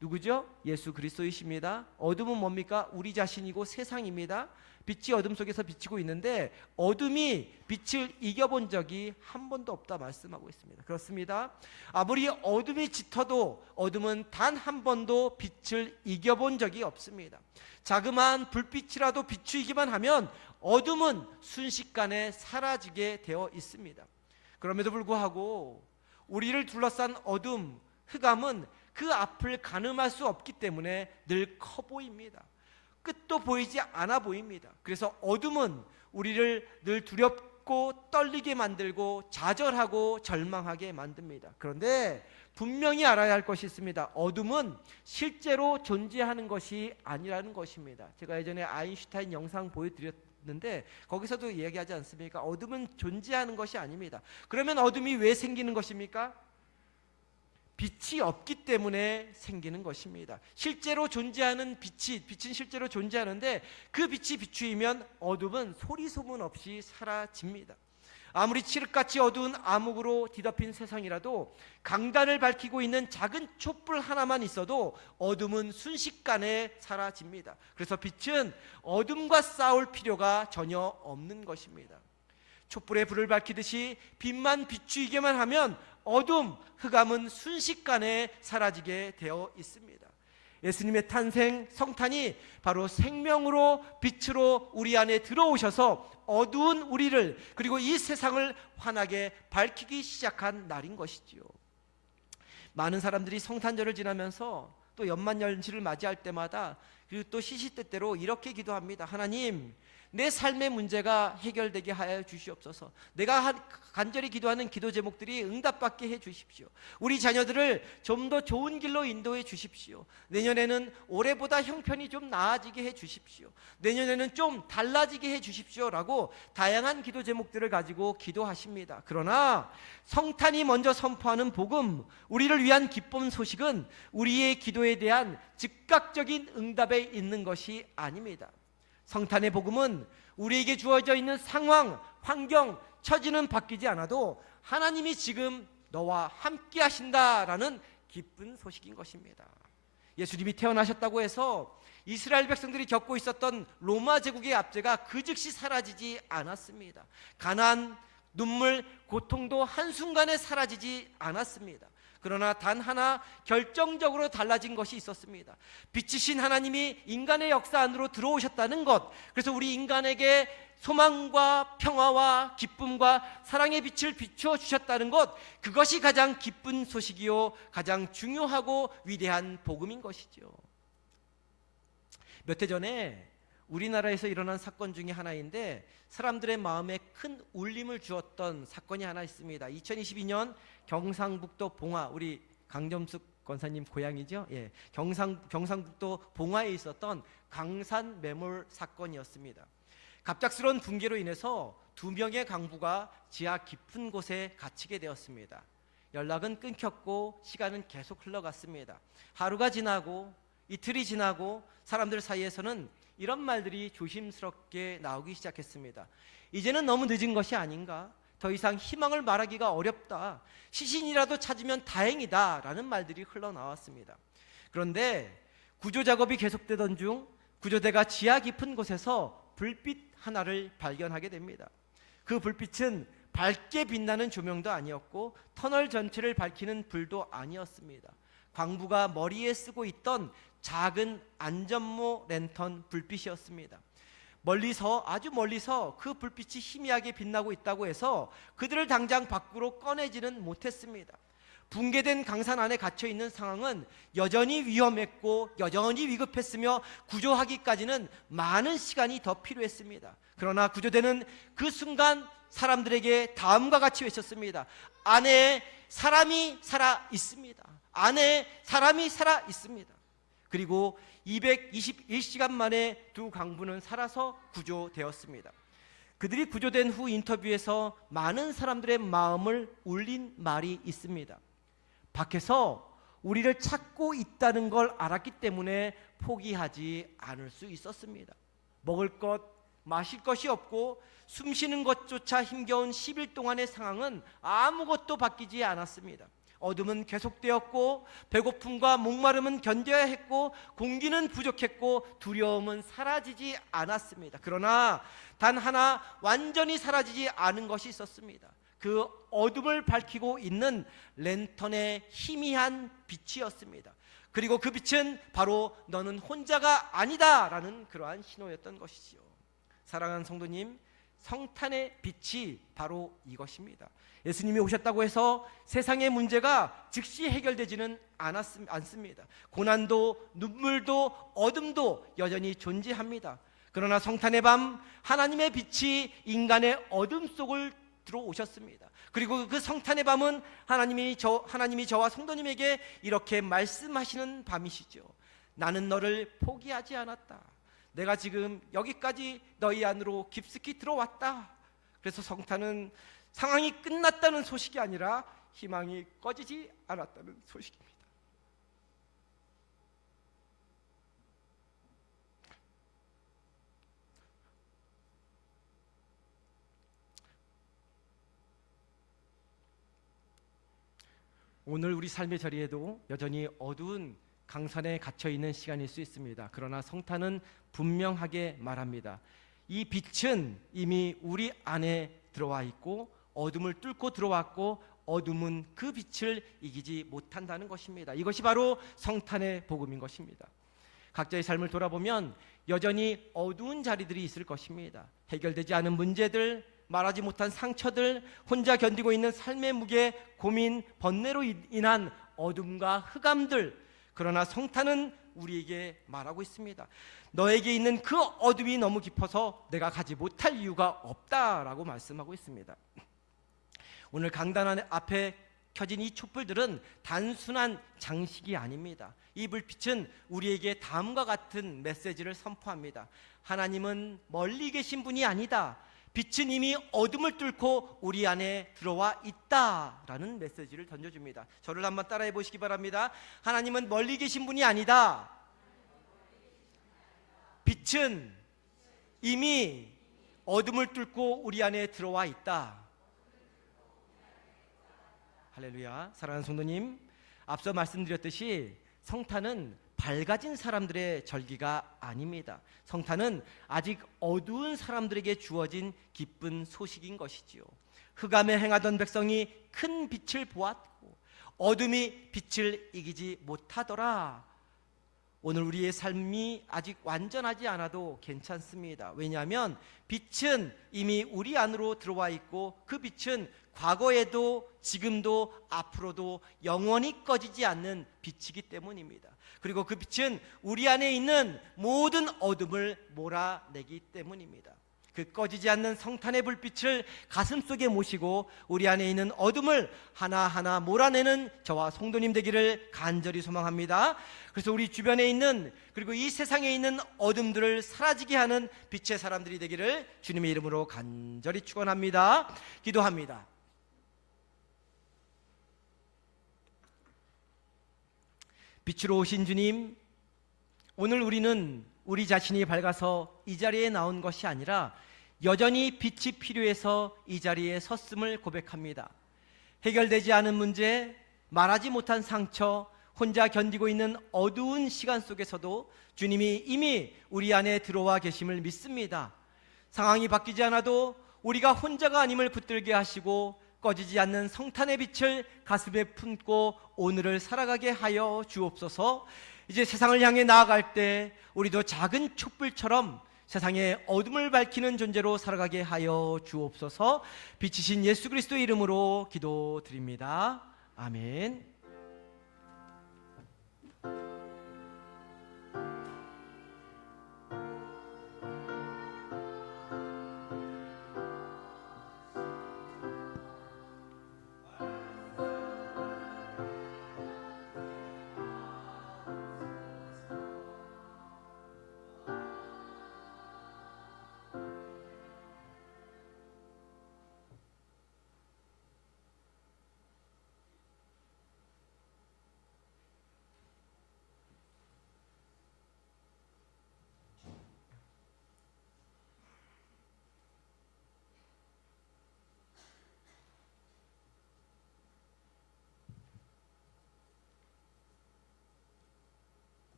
누구죠? 예수 그리스도이십니다. 어둠은 뭡니까? 우리 자신이고 세상입니다. 빛이 어둠 속에서 비치고 있는데 어둠이 빛을 이겨본 적이 한 번도 없다 말씀하고 있습니다. 그렇습니다. 아무리 어둠이 짙어도 어둠은 단 한 번도 빛을 이겨본 적이 없습니다. 자그마한 불빛이라도 비추기만 하면 어둠은 순식간에 사라지게 되어 있습니다. 그럼에도 불구하고 우리를 둘러싼 어둠, 흑암은 그 앞을 가늠할 수 없기 때문에 늘 커 보입니다. 끝도 보이지 않아 보입니다. 그래서 어둠은 우리를 늘 두렵고 떨리게 만들고 좌절하고 절망하게 만듭니다. 그런데 분명히 알아야 할 것이 있습니다. 어둠은 실제로 존재하는 것이 아니라는 것입니다. 제가 예전에 아인슈타인 영상 보여드렸는데 거기서도 이야기하지 않습니까? 어둠은 존재하는 것이 아닙니다. 그러면 어둠이 왜 생기는 것입니까? 빛이 없기 때문에 생기는 것입니다. 실제로 존재하는 빛은 실제로 존재하는데 그 빛이 비추이면 어둠은 소리 소문 없이 사라집니다. 아무리 칠흑같이 어두운 암흑으로 뒤덮인 세상이라도 강단을 밝히고 있는 작은 촛불 하나만 있어도 어둠은 순식간에 사라집니다. 그래서 빛은 어둠과 싸울 필요가 전혀 없는 것입니다. 촛불에 불을 밝히듯이 빛만 비추이게만 하면 어둠, 흑암은 순식간에 사라지게 되어 있습니다. 예수님의 탄생, 성탄이 바로 생명으로 빛으로 우리 안에 들어오셔서 어두운 우리를 그리고 이 세상을 환하게 밝히기 시작한 날인 것이지요. 많은 사람들이 성탄절을 지나면서 또 연말연시를 맞이할 때마다 그리고 또 시시때때로 이렇게 기도합니다. 하나님, 내 삶의 문제가 해결되게 하여 주시옵소서. 내가 간절히 기도하는 기도 제목들이 응답받게 해 주십시오. 우리 자녀들을 좀 더 좋은 길로 인도해 주십시오. 내년에는 올해보다 형편이 좀 나아지게 해 주십시오. 내년에는 좀 달라지게 해 주십시오 라고 다양한 기도 제목들을 가지고 기도하십니다. 그러나 성탄이 먼저 선포하는 복음, 우리를 위한 기쁜 소식은 우리의 기도에 대한 즉각적인 응답에 있는 것이 아닙니다. 성탄의 복음은 우리에게 주어져 있는 상황, 환경, 처지는 바뀌지 않아도 하나님이 지금 너와 함께 하신다라는 기쁜 소식인 것입니다. 예수님이 태어나셨다고 해서 이스라엘 백성들이 겪고 있었던 로마 제국의 압제가 그 즉시 사라지지 않았습니다. 가난, 눈물, 고통도 한순간에 사라지지 않았습니다. 그러나 단 하나 결정적으로 달라진 것이 있었습니다. 빛이신 하나님이 인간의 역사 안으로 들어오셨다는 것, 그래서 우리 인간에게 소망과 평화와 기쁨과 사랑의 빛을 비추어 주셨다는 것, 그것이 가장 기쁜 소식이요 가장 중요하고 위대한 복음인 것이죠. 몇 해 전에 우리나라에서 일어난 사건 중에 하나인데 사람들의 마음에 큰 울림을 주었던 사건이 하나 있습니다. 2022년 경상북도 봉화, 우리 강점숙 권사님 고향이죠. 예, 경상북도 봉화에 있었던 강산 매몰 사건이었습니다. 갑작스러운 붕괴로 인해서 2명의 강부가 지하 깊은 곳에 갇히게 되었습니다. 연락은 끊겼고 시간은 계속 흘러갔습니다. 하루가 지나고 이틀이 지나고 사람들 사이에서는 이런 말들이 조심스럽게 나오기 시작했습니다. 이제는 너무 늦은 것이 아닌가? 더 이상 희망을 말하기가 어렵다. 시신이라도 찾으면 다행이다 라는 말들이 흘러나왔습니다. 그런데 구조작업이 계속되던 중 구조대가 지하 깊은 곳에서 불빛 하나를 발견하게 됩니다. 그 불빛은 밝게 빛나는 조명도 아니었고 터널 전체를 밝히는 불도 아니었습니다. 광부가 머리에 쓰고 있던 작은 안전모 랜턴 불빛이었습니다. 아주 멀리서 그 불빛이 희미하게 빛나고 있다고 해서 그들을 당장 밖으로 꺼내지는 못했습니다. 붕괴된 강산 안에 갇혀 있는 상황은 여전히 위험했고 여전히 위급했으며 구조하기까지는 많은 시간이 더 필요했습니다. 그러나 구조대는 그 순간 사람들에게 다음과 같이 외쳤습니다. 안에 사람이 살아 있습니다. 안에 사람이 살아 있습니다. 그리고 221시간 만에 2 강부는 살아서 구조되었습니다. 그들이 구조된 후 인터뷰에서 많은 사람들의 마음을 울린 말이 있습니다. 밖에서 우리를 찾고 있다는 걸 알았기 때문에 포기하지 않을 수 있었습니다. 먹을 것, 마실 것이 없고 숨 쉬는 것조차 힘겨운 10일 동안의 상황은 아무것도 바뀌지 않았습니다. 어둠은 계속되었고 배고픔과 목마름은 견뎌야 했고 공기는 부족했고 두려움은 사라지지 않았습니다. 그러나 단 하나 완전히 사라지지 않은 것이 있었습니다. 그 어둠을 밝히고 있는 랜턴의 희미한 빛이었습니다. 그리고 그 빛은 바로 너는 혼자가 아니다 라는 그러한 신호였던 것이지요. 사랑하는 성도님, 성탄의 빛이 바로 이것입니다. 예수님이 오셨다고 해서 세상의 문제가 즉시 해결되지는 않습니다. 고난도 눈물도 어둠도 여전히 존재합니다. 그러나 성탄의 밤 하나님의 빛이 인간의 어둠 속을 들어오셨습니다. 그리고 그 성탄의 밤은 하나님이 저와 성도님에게 이렇게 말씀하시는 밤이시죠. 나는 너를 포기하지 않았다. 내가 지금 여기까지 너희 안으로 깊숙이 들어왔다. 그래서 성탄은 상황이 끝났다는 소식이 아니라 희망이 꺼지지 않았다는 소식입니다. 오늘 우리 삶의 자리에도 여전히 어두운 강산에 갇혀있는 시간일 수 있습니다. 그러나 성탄은 분명하게 말합니다. 이 빛은 이미 우리 안에 들어와 있고 어둠을 뚫고 들어왔고 어둠은 그 빛을 이기지 못한다는 것입니다. 이것이 바로 성탄의 복음인 것입니다. 각자의 삶을 돌아보면 여전히 어두운 자리들이 있을 것입니다. 해결되지 않은 문제들, 말하지 못한 상처들, 혼자 견디고 있는 삶의 무게, 고민, 번뇌로 인한 어둠과 흑암들. 그러나 성탄은 우리에게 말하고 있습니다. 너에게 있는 그 어둠이 너무 깊어서 내가 가지 못할 이유가 없다라고 말씀하고 있습니다. 오늘 강단 앞에 켜진 이 촛불들은 단순한 장식이 아닙니다. 이 불빛은 우리에게 다음과 같은 메시지를 선포합니다. 하나님은 멀리 계신 분이 아니다. 빛은 이미 어둠을 뚫고 우리 안에 들어와 있다라는 메시지를 던져줍니다. 저를 한번 따라해 보시기 바랍니다. 하나님은 멀리 계신 분이 아니다. 빛은 이미 어둠을 뚫고 우리 안에 들어와 있다. 할렐루야. 사랑하는 성도님, 앞서 말씀드렸듯이 성탄은 밝아진 사람들의 절기가 아닙니다. 성탄은 아직 어두운 사람들에게 주어진 기쁜 소식인 것이지요. 흑암에 행하던 백성이 큰 빛을 보았고 어둠이 빛을 이기지 못하더라. 오늘 우리의 삶이 아직 완전하지 않아도 괜찮습니다. 왜냐하면 빛은 이미 우리 안으로 들어와 있고 그 빛은 과거에도 지금도 앞으로도 영원히 꺼지지 않는 빛이기 때문입니다. 그리고 그 빛은 우리 안에 있는 모든 어둠을 몰아내기 때문입니다. 그 꺼지지 않는 성탄의 불빛을 가슴속에 모시고 우리 안에 있는 어둠을 하나하나 몰아내는 저와 성도님 되기를 간절히 소망합니다. 그래서 우리 주변에 있는 그리고 이 세상에 있는 어둠들을 사라지게 하는 빛의 사람들이 되기를 주님의 이름으로 간절히 축원합니다. 기도합니다. 빛으로 오신 주님, 오늘 우리는 우리 자신이 밝아서 이 자리에 나온 것이 아니라 여전히 빛이 필요해서 이 자리에 섰음을 고백합니다. 해결되지 않은 문제, 말하지 못한 상처, 혼자 견디고 있는 어두운 시간 속에서도 주님이 이미 우리 안에 들어와 계심을 믿습니다. 상황이 바뀌지 않아도 우리가 혼자가 아님을 붙들게 하시고 꺼지지 않는 성탄의 빛을 가슴에 품고 오늘을 살아가게 하여 주옵소서. 이제 세상을 향해 나아갈 때 우리도 작은 촛불처럼 세상의 어둠을 밝히는 존재로 살아가게 하여 주옵소서. 빛이신 예수 그리스도 이름으로 기도드립니다. 아멘.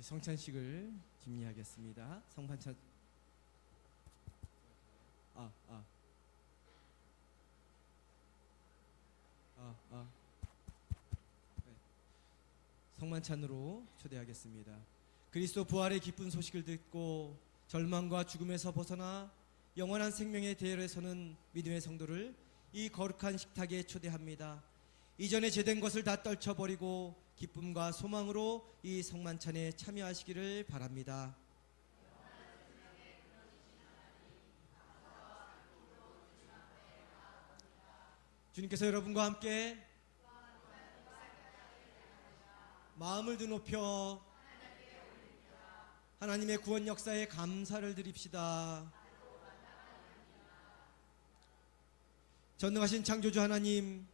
이제 성찬식을 김리하겠습니다. 성반찬 성만찬으로 초대하겠습니다. 그리스도 부활의 기쁜 소식을 듣고 절망과 죽음에서 벗어나 영원한 생명의 대열에 서는 믿음의 성도를 이 거룩한 식탁에 초대합니다. 이전에 제된 것을 다 떨쳐버리고 기쁨과 소망으로 이 성만찬에 참여하시기를 바랍니다. 주님께서 여러분과 함께 마음을 드높여 하나님의 구원 역사에 감사를 드립시다. 전능하신 창조주 하나님,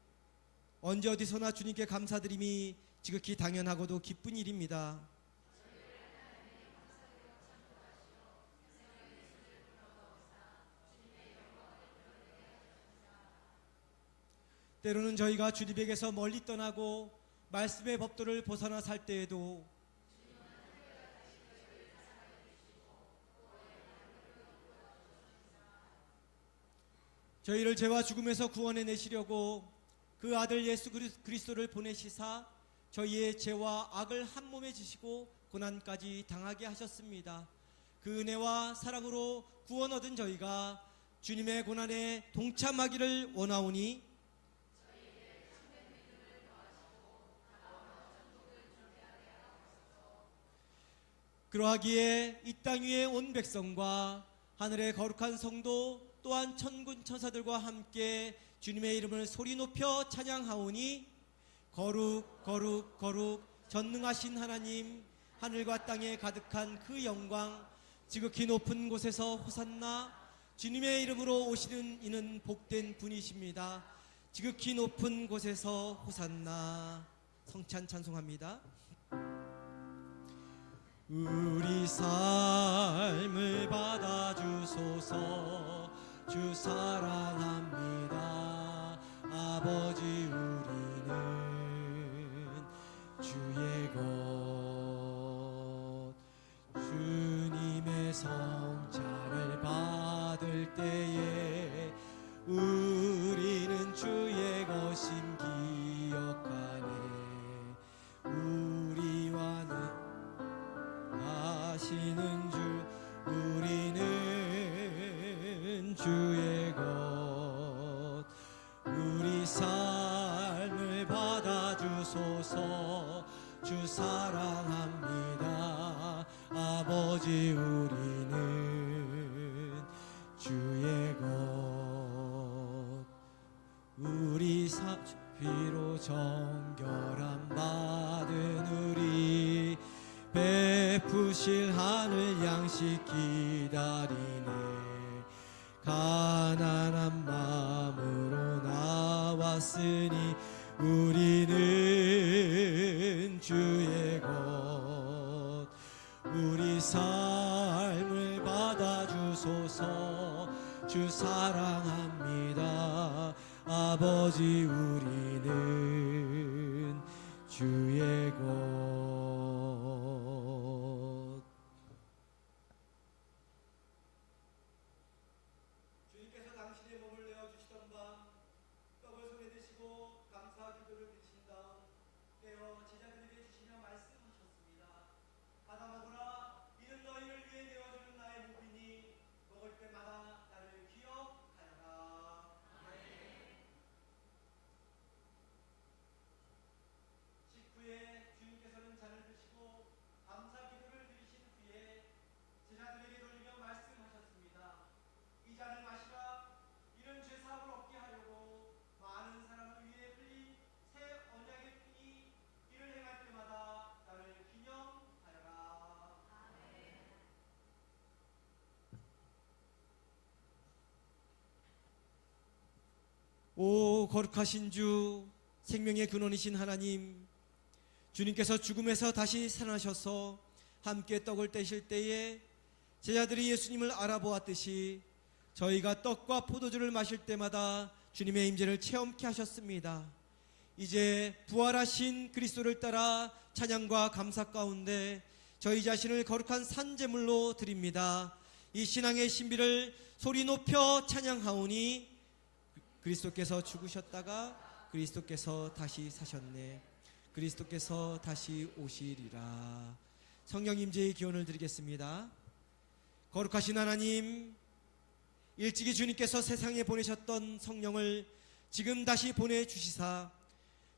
언제 어디서나 주님께 감사드림이 지극히 당연하고도 기쁜 일입니다. 때로는 저희가 주님에게서 멀리 떠나고 말씀의 법도를 벗어나 살 때에도 저희를 죄와 죽음에서 구원해 내시려고 그 아들 예수 그리스도를 보내시사 저희의 죄와 악을 한 몸에 지시고 고난까지 당하게 하셨습니다. 그 은혜와 사랑으로 구원 얻은 저희가 주님의 고난에 동참하기를 원하오니 그러하기에 이 땅 위에 온 백성과 하늘의 거룩한 성도 또한 천군 천사들과 함께 주님의 이름을 소리 높여 찬양하오니 거룩 거룩 거룩 전능하신 하나님, 하늘과 땅에 가득한 그 영광, 지극히 높은 곳에서 호산나. 주님의 이름으로 오시는 이는 복된 분이십니다. 지극히 높은 곳에서 호산나. 성찬 찬송합니다. 우리 삶을 받아주소서. 주 사랑합니다. 아버지, 우리는 주의 것. 주님의 성찬을 받을 때에 우리는 주의 것임 기억하네. 주 사랑합니다. 아버지 우리는 주의 것 우리 피로 정결함 받은 우리 베푸실 하늘 양식 기다리네. 가난한 마음으로 나왔으니 우리는 주의 것 우리 삶을 받아주소서. 주 사랑합니다. 아버지 우리는 주의 것. 주님께서 당신의 몸을 내어주시던 밤 떡을 손에 드시고 감사 기도를 드리신 다음 깨어 제자들에게 주시며 말씀하셨습니다. 받아 먹으라. 이는 너희를 위해 내어주는 나의 몸이니 먹을 때마다 나를 기억하여라. 식후에 주님께서는 잔을 드시고 감사 기도를 드리신 후에 제자들에게 돌리며 말씀하셨습니다. 이 잔을 마시라. 이는 죄사함을 얻게 하려고 많은 사람을 위해 흘린 새 언약의 피니 이를 행할 때마다 나를 기념하여라. 오 거룩하신 주, 생명의 근원이신 하나님, 주님께서 죽음에서 다시 살아나셔서 함께 떡을 떼실 때에 제자들이 예수님을 알아보았듯이 저희가 떡과 포도주를 마실 때마다 주님의 임재를 체험케 하셨습니다. 이제 부활하신 그리스도를 따라 찬양과 감사 가운데 저희 자신을 거룩한 산제물로 드립니다. 이 신앙의 신비를 소리 높여 찬양하오니 그리스도께서 죽으셨다가 그리스도께서 다시 사셨네. 그리스도께서 다시 오시리라. 성령 임재의 기원을 드리겠습니다. 거룩하신 하나님, 일찍이 주님께서 세상에 보내셨던 성령을 지금 다시 보내주시사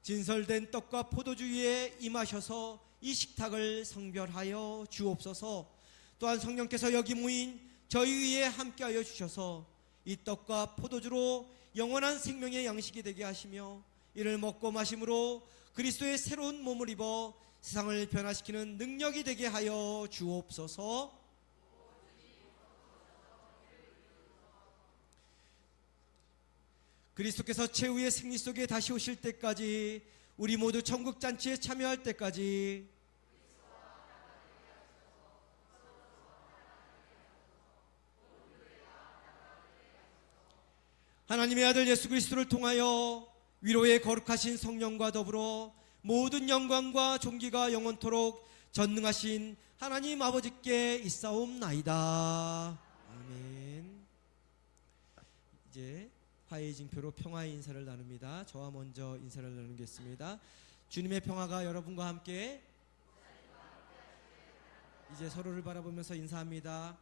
진설된 떡과 포도주 위에 임하셔서 이 식탁을 성별하여 주옵소서. 또한 성령께서 여기 모인 저희 위에 함께하여 주셔서 이 떡과 포도주로 영원한 생명의 양식이 되게 하시며 이를 먹고 마심으로 그리스도의 새로운 몸을 입어 세상을 변화시키는 능력이 되게 하여 주옵소서. 그리스도께서 최후의 생리 속에 다시 오실 때까지, 우리 모두 천국 잔치에 참여할 때까지 하나님의 아들 예수 그리스도를 통하여 위로의 거룩하신 성령과 더불어 모든 영광과 존귀가 영원토록 전능하신 하나님 아버지께 있사옵나이다. 아멘. 이제 화해의 징표로 평화의 인사를 나눕니다. 저와 먼저 인사를 나누겠습니다. 주님의 평화가 여러분과 함께. 이제 서로를 바라보면서 인사합니다.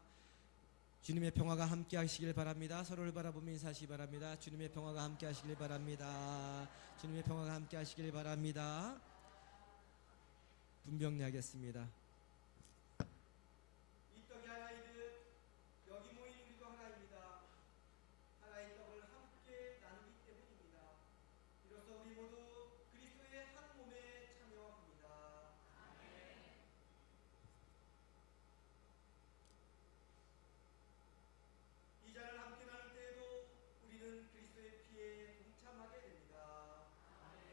주님의 평화가 함께 하시길 바랍니다. 서로를 바라보며 인사하시기 바랍니다. 주님의 평화가 함께 하시길 바랍니다. 주님의 평화가 함께 하시길 바랍니다. 분병례하겠습니다. 이 떡이 하나이듯 여기 모인 우리도 하나입니다. 하나의 떡을 함께 나누기 때문입니다. 이로써 우리 모두 그리스도의 한 몸에 참여합니다. 이 잔을 함께 나눌 때에도 우리는 그리스도의 피에 동참하게 됩니다. 아멘.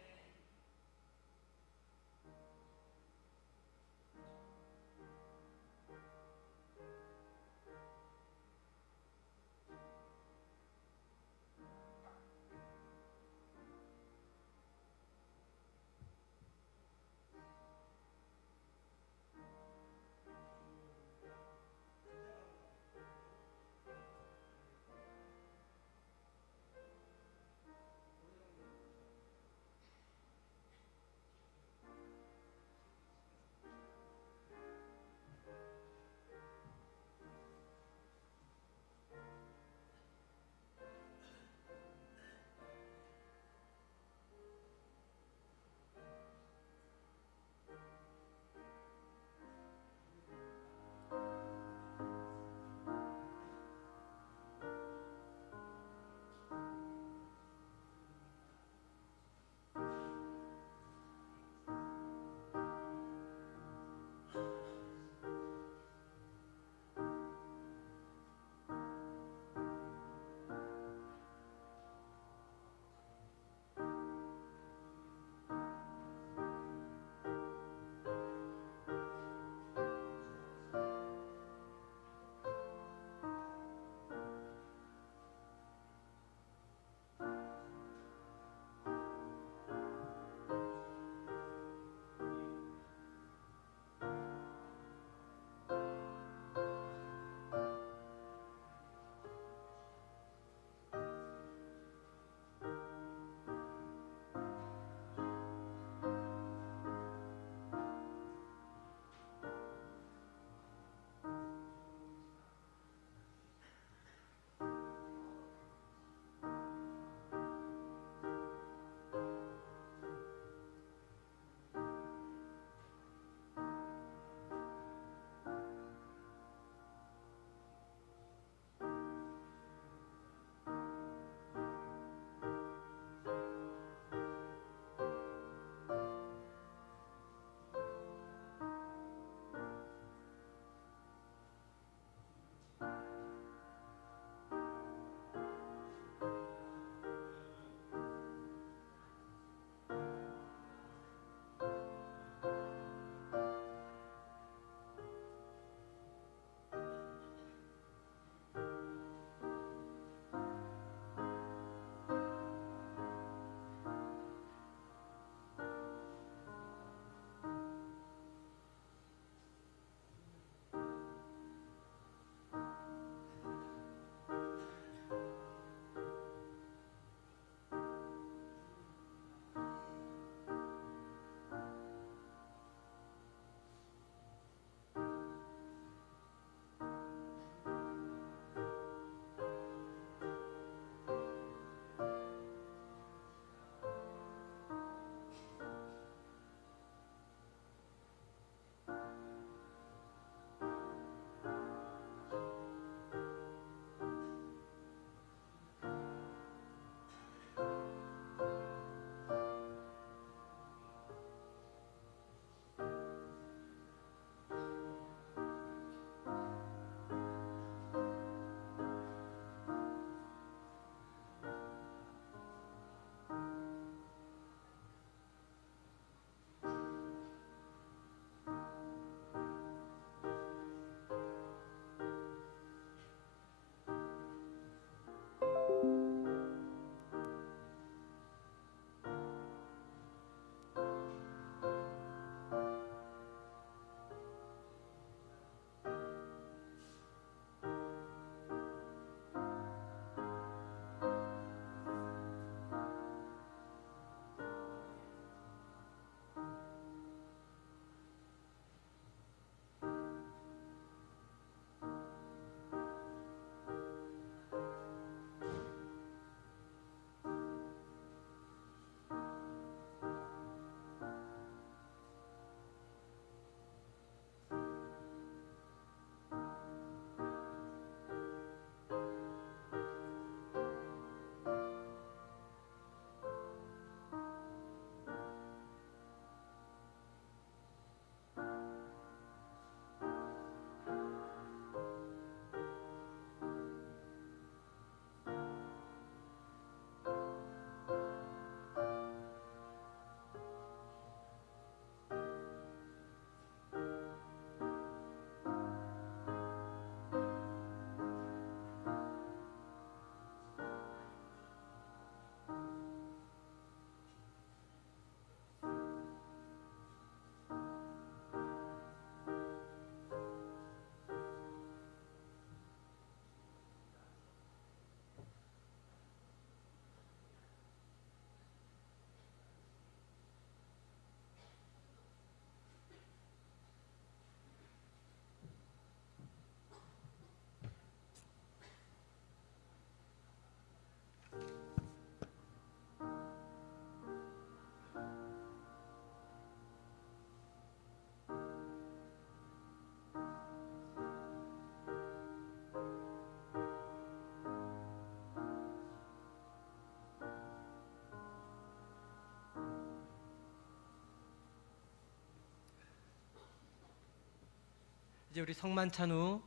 이제 우리 성만찬 후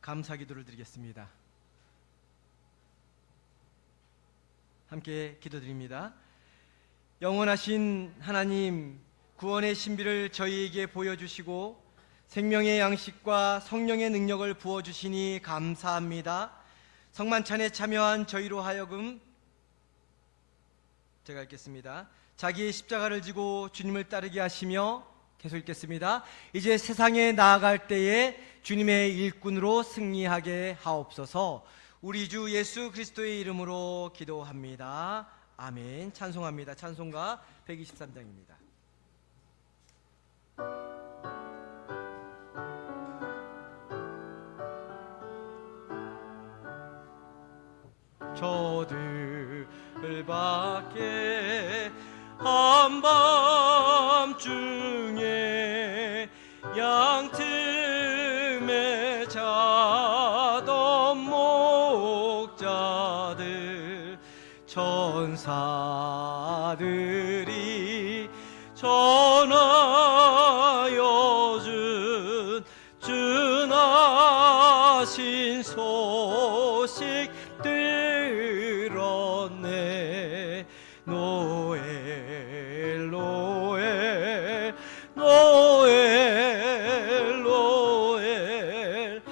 감사 기도를 드리겠습니다. 함께 기도드립니다. 영원하신 하나님, 구원의 신비를 저희에게 보여주시고 생명의 양식과 성령의 능력을 부어주시니 감사합니다. 성만찬에 참여한 저희로 하여금, 제가 읽겠습니다. 자기의 십자가를 지고 주님을 따르게 하시며, 계속 읽겠습니다. 이제 세상에 나아갈 때에 주님의 일꾼으로 승리하게 하옵소서. 우리 주 예수 그리스도의 이름으로 기도합니다. 아멘. 찬송합니다. 찬송가 123장입니다. 저들 밖에 한밤중에 양틈에 자던 목자들, 천사들이 전하여 준 준하신 소식 들었네. 노엘 노엘 노엘 노엘,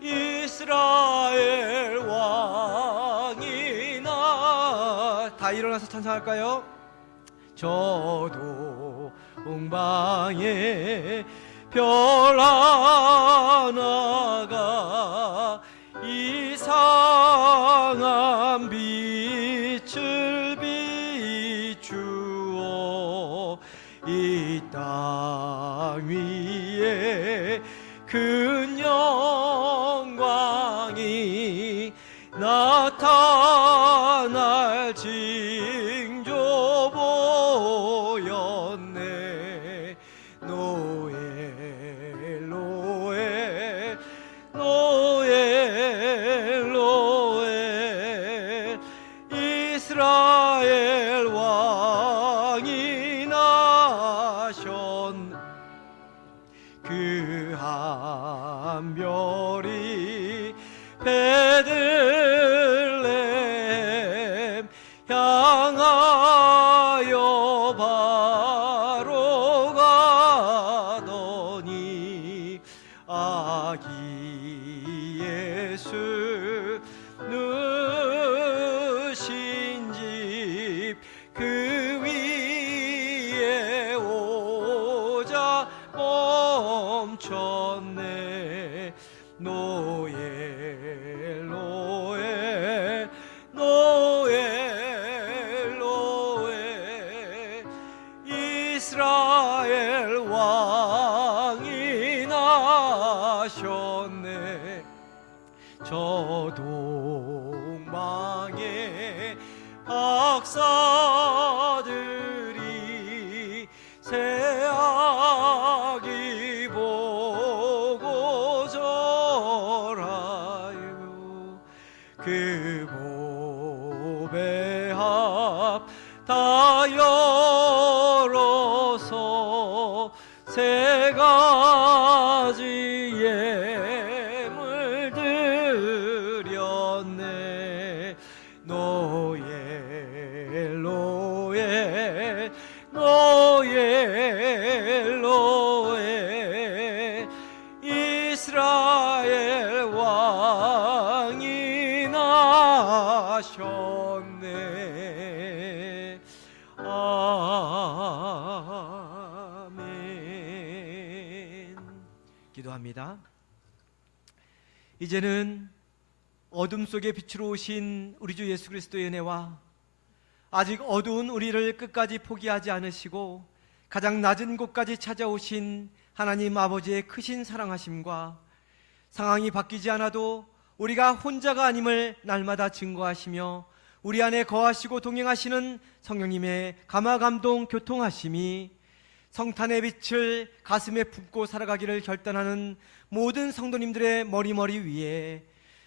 이스라엘 왕이 나. 다 일어나서 찬송할까요? 저도 동방에 별 하나가 이상한 빛을 비추어 이 땅 위에 큰 영광이 나타날 징조 보였네. 노엘 노엘 노엘 노엘, 이스라엘 왕이 나셨네. 그 한 별이 베들레헴 향하여 바로 가더니 아기 예수 누신 집 그 위에 오자 멈췄네. 노엘 노엘 노엘 노엘, 이스라엘 왕이 나셨네. 저 동방의 박사들이 새 아기 보고 절하요. 그 보배 앞 다 열어서 세 가지 예물 드렸네. 노엘 노엘 노엘 노엘, 이스라엘 왕이 나셨네. 아멘. 기도합니다. 이제는 어둠 속에 빛으로 오신 우리 주 예수 그리스도의 은혜와 아직 어두운 우리를 끝까지 포기하지 않으시고 가장 낮은 곳까지 찾아오신 하나님 아버지의 크신 사랑하심과 상황이 바뀌지 않아도 우리가 혼자가 아님을 날마다 증거하시며 우리 안에 거하시고 동행하시는 성령님의 감화감동 교통하심이 성탄의 빛을 가슴에 품고 살아가기를 결단하는 모든 성도님들의 머리머리 위에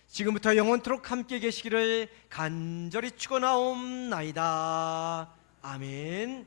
지금부터 영원토록 함께 계시기를 간절히 축원하옵나이다. 아멘.